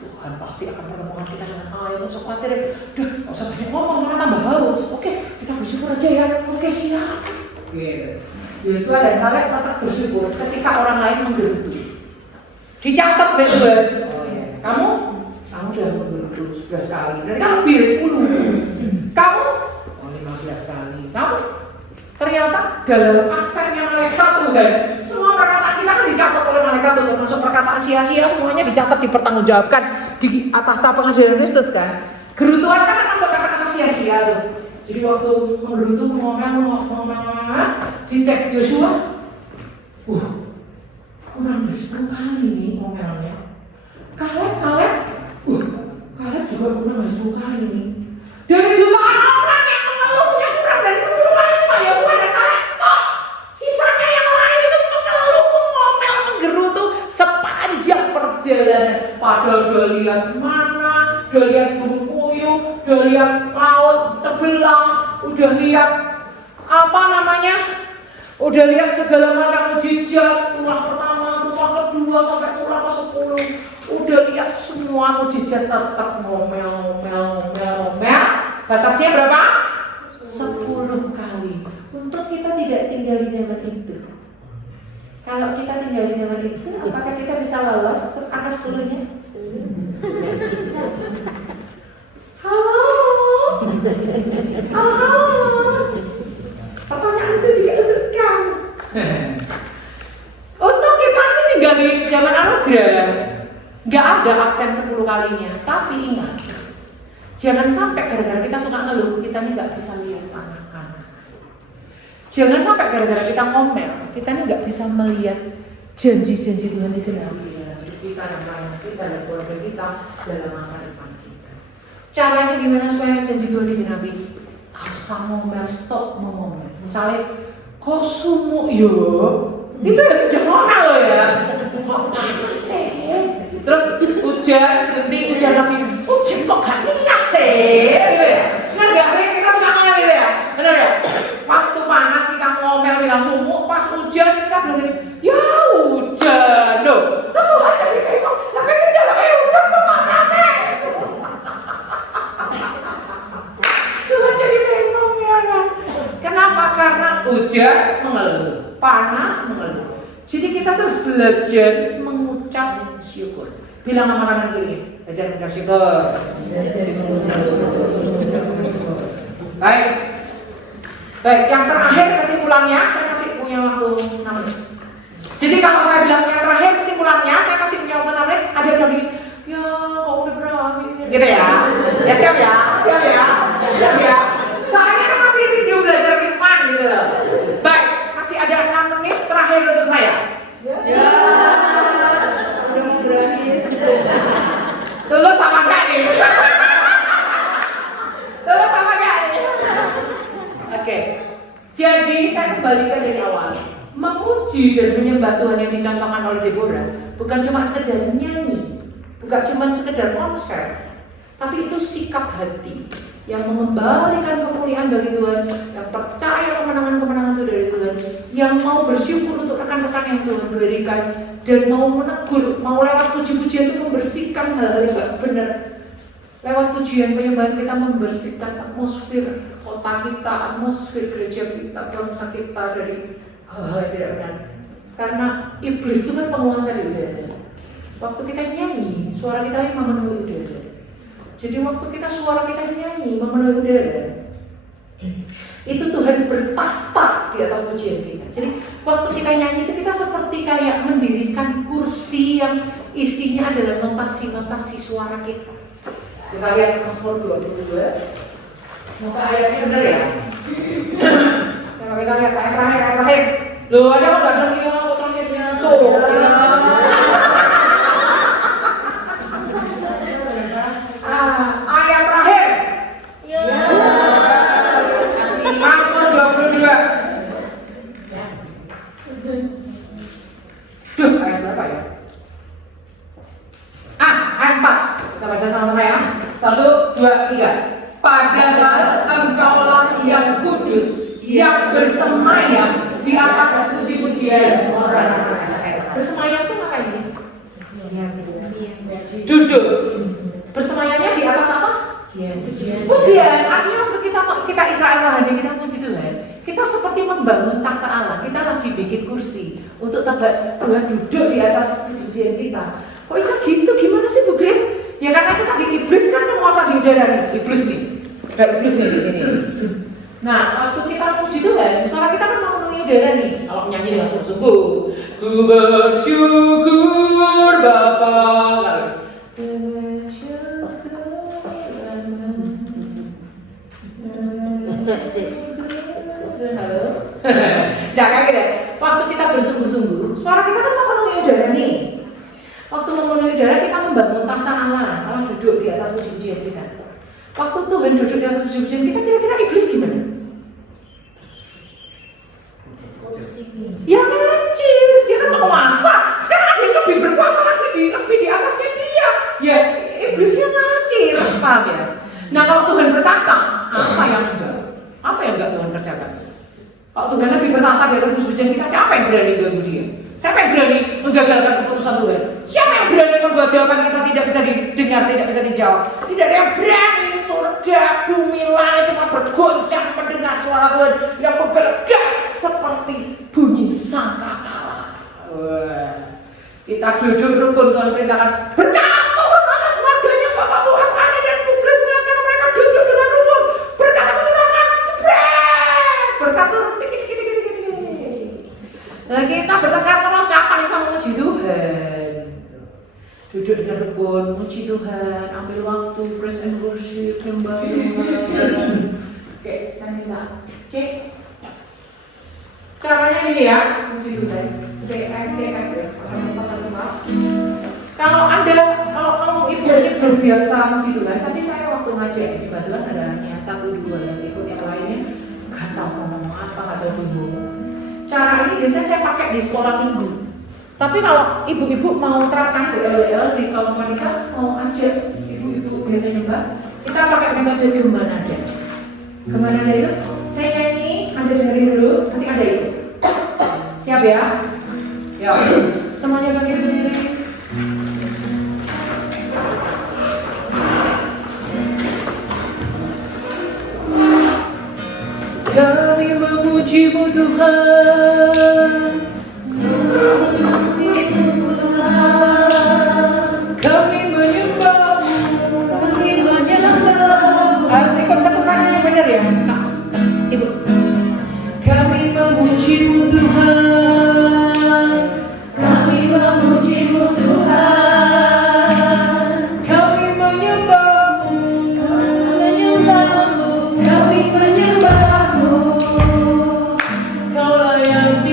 Tuhan pasti akan menemukan kita dengan air. Gak usah khawatir, gak usah banyak ngomong, malah tambah haus. Oke, kita bersyukur aja ya. Oke, siap. Yosua dan Kaleb tetap bersyukur ketika orang lain menggerutu. Dicatat betul. Oh iya. Kamu sudah menggerutu 11 kali. Berarti kamu lebih dari 10. Kamu 15 kali. Kamu ternyata dalam aksennya malaikat Tuhan. Semua perkataan kita kan dicatat oleh malaikat Tuhan. Termasuk perkataan sia-sia semuanya dicatat, dipertanggungjawabkan di tahta pengadilan Kristus kan. Gerutuan kan masuk kata-kata sia-sia tuh. Jadi waktu menggerutu ngomong dicek Yosua, kurang dari 10 kali nih ngomelnya. Kaleb juga kurang dari 10 kali nih. Dari jutaan orang yang mengeluhnya kurang dari 10 kali cuma Yosua dan Kaleb toh. Sisanya yang lain itu mengeluh, ngomel, menggerutu sepanjang perjalanan. Padahal udah lihat mana, udah lihat gunung puyuh, udah lihat laut terbelah, udah lihat udah lihat segala macam mujizat, tulang pertama, tulang kedua sampai tulang ke-10. Udah lihat semua mujizat, tetap ngomel. Batasnya berapa? 10 kali. Untuk kita tidak tinggal di zaman itu. Kalau kita tinggal di zaman itu, apakah kita bisa lolos angka 10-nya? Halo. Pertanyaan itu juga untuk kamu. Untuk kita ini tinggal di zaman anugerah, nggak ada aksen 10 kalinya. Tapi ingat, jangan sampai gara-gara kita suka ngeluh, kita ini nggak bisa lihat anak-anak. Jangan sampai gara-gara kita ngomel, kita ini nggak bisa melihat janji-janji Tuhan digenapi dalam hidup kita, dalam kita, dan keluarga kita, dalam masa depan kita. Caranya gimana supaya janji Tuhan digenapi? Asal ngomel, stop ngomel. Misalnya, kok sumuk yo? Itu ya sudah ngomel loh ya. Kok panas sih? Terus hujan, berhenti hujan lagi. Hujan kok gak minyak sih? Gitu ya. Benar gak sih? Kita suka ngomel gitu ya? Benar ya? Waktu panas kita ngomel bilang sumuk, pas hujan kita bilang gini, ya hujan loh. Terus Tuhan jadi bingung, tapi kita kayak hujan kok panas sih? Tuhan jadi bingung ya kan? Kenapa? Karena hujan mengeluh, panas mengeluh. Jadi kita terus belajar mengucap syukur. Bilang sama kanan kiri, belajar mengucap syukur. Baik, yang terakhir kesimpulannya, saya masih punya waktu 6 menit. Jadi kalau saya bilang yang terakhir kesimpulannya, saya kasih punya waktu 6 menit. Ada yang bilang gini, ya kok udah berakhir. Gitu ya? Ya siap ya? Siap ya? Siap ya? Saya kan masih video belajar firman gitu loh. Baik, masih ada 6 menit terakhir untuk saya. Ya, udah mau berakhir. Tulus sama enggak nih? Tulus sama enggak nih? Oke, jadi saya kembalikan dari awal. Memuji dan menyembah Tuhan yang dicontohkan oleh Deborah bukan cuma sekedar nyanyi, bukan cuma sekedar konser, tapi itu sikap hati yang mengembalikan kemuliaan bagi Tuhan, yang percaya kemenangan-kemenangan itu dari Tuhan, yang mau bersyukur untuk rekan-rekan yang Tuhan berikan, dan mau menegur, mau lewat puji-pujian itu membersihkan hal-hal yang gak benar. Lewat pujian penyembahan kita membersihkan atmosfer kota kita, atmosfer gereja kita, bangsa kita dari hal-hal yang tidak benar. Karena iblis itu kan penguasa di udara. Waktu kita nyanyi, suara kita yang memenuhi udara. Jadi waktu kita suara kita nyanyi memenuhi udara, itu Tuhan bertahta di atas pujian kita. Jadi waktu kita nyanyi itu kita seperti kayak mendirikan kursi yang isinya adalah notasi-notasi suara kita. Kita lihat Mazmur 22. Semoga ayatnya benar ya. Kalau kita lihat ayat terakhir. Loh, ada nggak bilang ini orang terakhirnya tuh? Ayat terakhir. Mazmur 22. Duh, ayat berapa ya? Ayat 4. Kita baca sama-sama ya. 1, 2, 3. Padahal engkaulah yang kudus, yang bersemayam di atas puji-pujian pujian orang bersemayam tuh ngapain sih? Duduk. Bersemayamnya di atas apa? Pujian. Artinya waktu kita Israel rohani, kita puji Tuhan, kita seperti membangun tahta Allah. Kita lagi bikin kursi untuk Tuhan duduk di atas pujian kita. Kok bisa gitu? Gimana sih Bu Grace? Ya karena kita di iblis kan penguasa di udara nih. Iblis nih. Ada iblis nih di sini. Nah, waktu kita puji Tuhan, suara kita kan memenuhi udara nih. Kalau menyanyi dengan sungguh-sungguh, ku bersyukur Bapa. Nah, kayak gitu. Waktu kita bersungguh-sungguh, suara kita kan memenuhi udara nih. Waktu memenuhi udara, kita membangun tahta Allah. Allah duduk di atas puji-pujian kita. Waktu Tuhan duduk di atas puji-pujian kita, kira-kira iblis gimana? Ya ngacir, dia kan penguasa. Sekarang ada yang lebih berkuasa lagi lebih di atasnya dia. Ya iblisnya ngacir, paham ya? Nah kalau Tuhan bertata, apa yang enggak? Apa yang enggak Tuhan kerjakan? Kalau Tuhan lebih bertata di atas puji-pujian kita, siapa yang berani ganggu dia? Siapa yang berani menggagalkan keputusan Tuhan? Siapa yang berani membuat jawaban kita tidak bisa didengar, tidak bisa dijawab? Tidak ada yang berani. Surga, bumi, langit cuma bergoncang mendengar suara Tuhan yang menggelegar seperti bunyi sangkakala. Kita duduk rukun, Tuhan perintahkan berkat turun atas warganya Bapak Boas, Ani dan Bu Grace, mereka duduk dengan rukun. Berkat curahkan, jebret. Berkat turun, nah kita bertengkar terus, kapan bisa memuji Tuhan? Duduk dengan rukun, muji Tuhan, ambil waktu, praise and worship, nyembah Tuhan. Oke, saya minta cek. Caranya ini ya, muji Tuhan. Cek aja, kalau kamu ibu-ibu belum biasa muji Tuhan, tapi saya waktu ngajak nyembah Tuhan ada hanya 1-2 yang ikut, yang lainnya nggak tahu mau ngomong apa, nggak tahu bingung. Cara ini biasanya saya pakai di sekolah minggu. Tapi kalau ibu-ibu mau terapkan BLWL di kaum wanita, mau ajak ibu-ibu biasa nyembah, kita pakai metode gembala nada. Gembala nada itu saya nyanyi, Anda dengerin dulu, nanti Anda ikut. Siap ya? Yuk, semuanya bangkit berdiri. Kami memuji-Mu Tuhan. Kami menyembah-Mu. Harus ikut ketukanannya benar ya, Kak? Ibu. Kami memuji-Mu Tuhan. Kami memuji-Mu Tuhan. Kami menyembah-Mu. Kami menyembah-Mu. Kaulah yang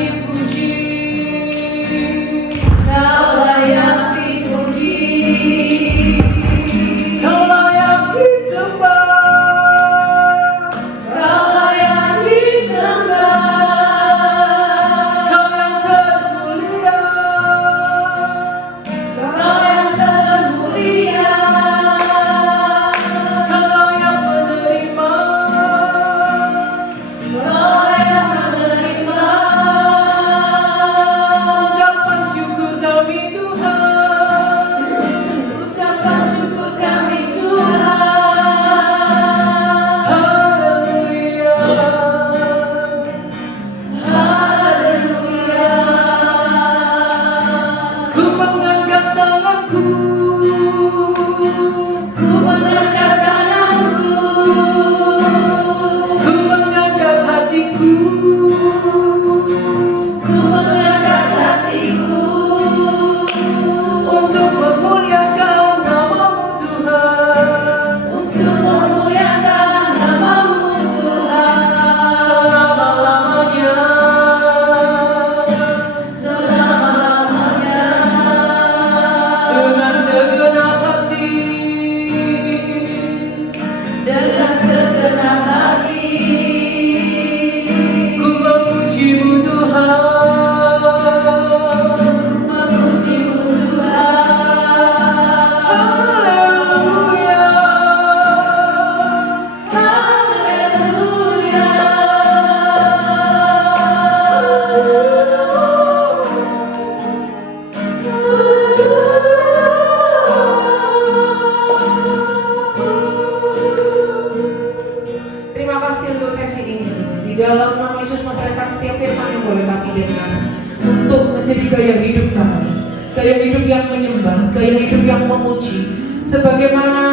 menjadi gaya hidup kami, gaya hidup yang menyembah, gaya hidup yang memuji, sebagaimana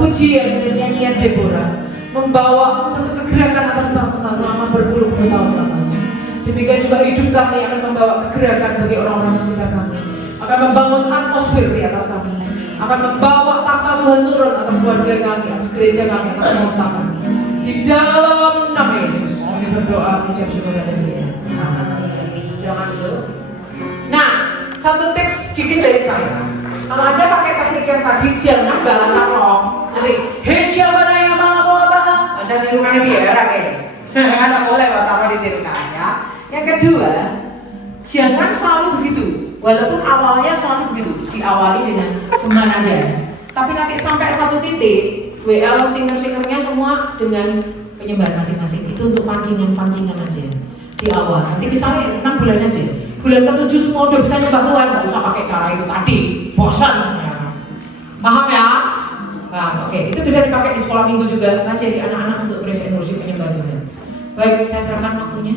pujian dan nyanyian Deborah membawa satu kegerakan atas bangsa selama berpuluh-puluh tahun lamanya. Demikian juga hidup kami akan membawa kegerakan bagi orang-orang sekitar kami, akan membangun atmosfer di atas kami, akan membawa tahta Tuhan turun atas keluarga kami, atas gereja kami, atas kota kami. Di dalam nama Yesus kami berdoa, mengucap syukur dan berdoa. Amin. Silakan dulu. Nah, satu tips sedikit dari saya. Kalau Anda pakai teknik yang tadi, jangan bahasa roh. Nanti, hei siapa yang mau apa? Anda tirukannya biar kayaknya. Anda boleh bahasa roh ditirukan ya. Yang kedua, jangan selalu begitu. Walaupun awalnya selalu begitu, diawali dengan pemanadan. Tapi nanti sampai satu titik, WL singer-singernya semua dengan penyembahan masing-masing. Itu untuk pancingan-pancingan aja di awal. Nanti misalnya 6 bulan aja. Bulan ke-7 semua udah bisa nyembah Tuhan, nggak usah pakai cara itu tadi. Bosan. Ya. Paham ya? Paham. Oke, itu bisa dipakai di sekolah minggu juga. Ngajari anak-anak untuk bereksekusi penyembahan Tuhan. Baik, saya serahkan waktunya.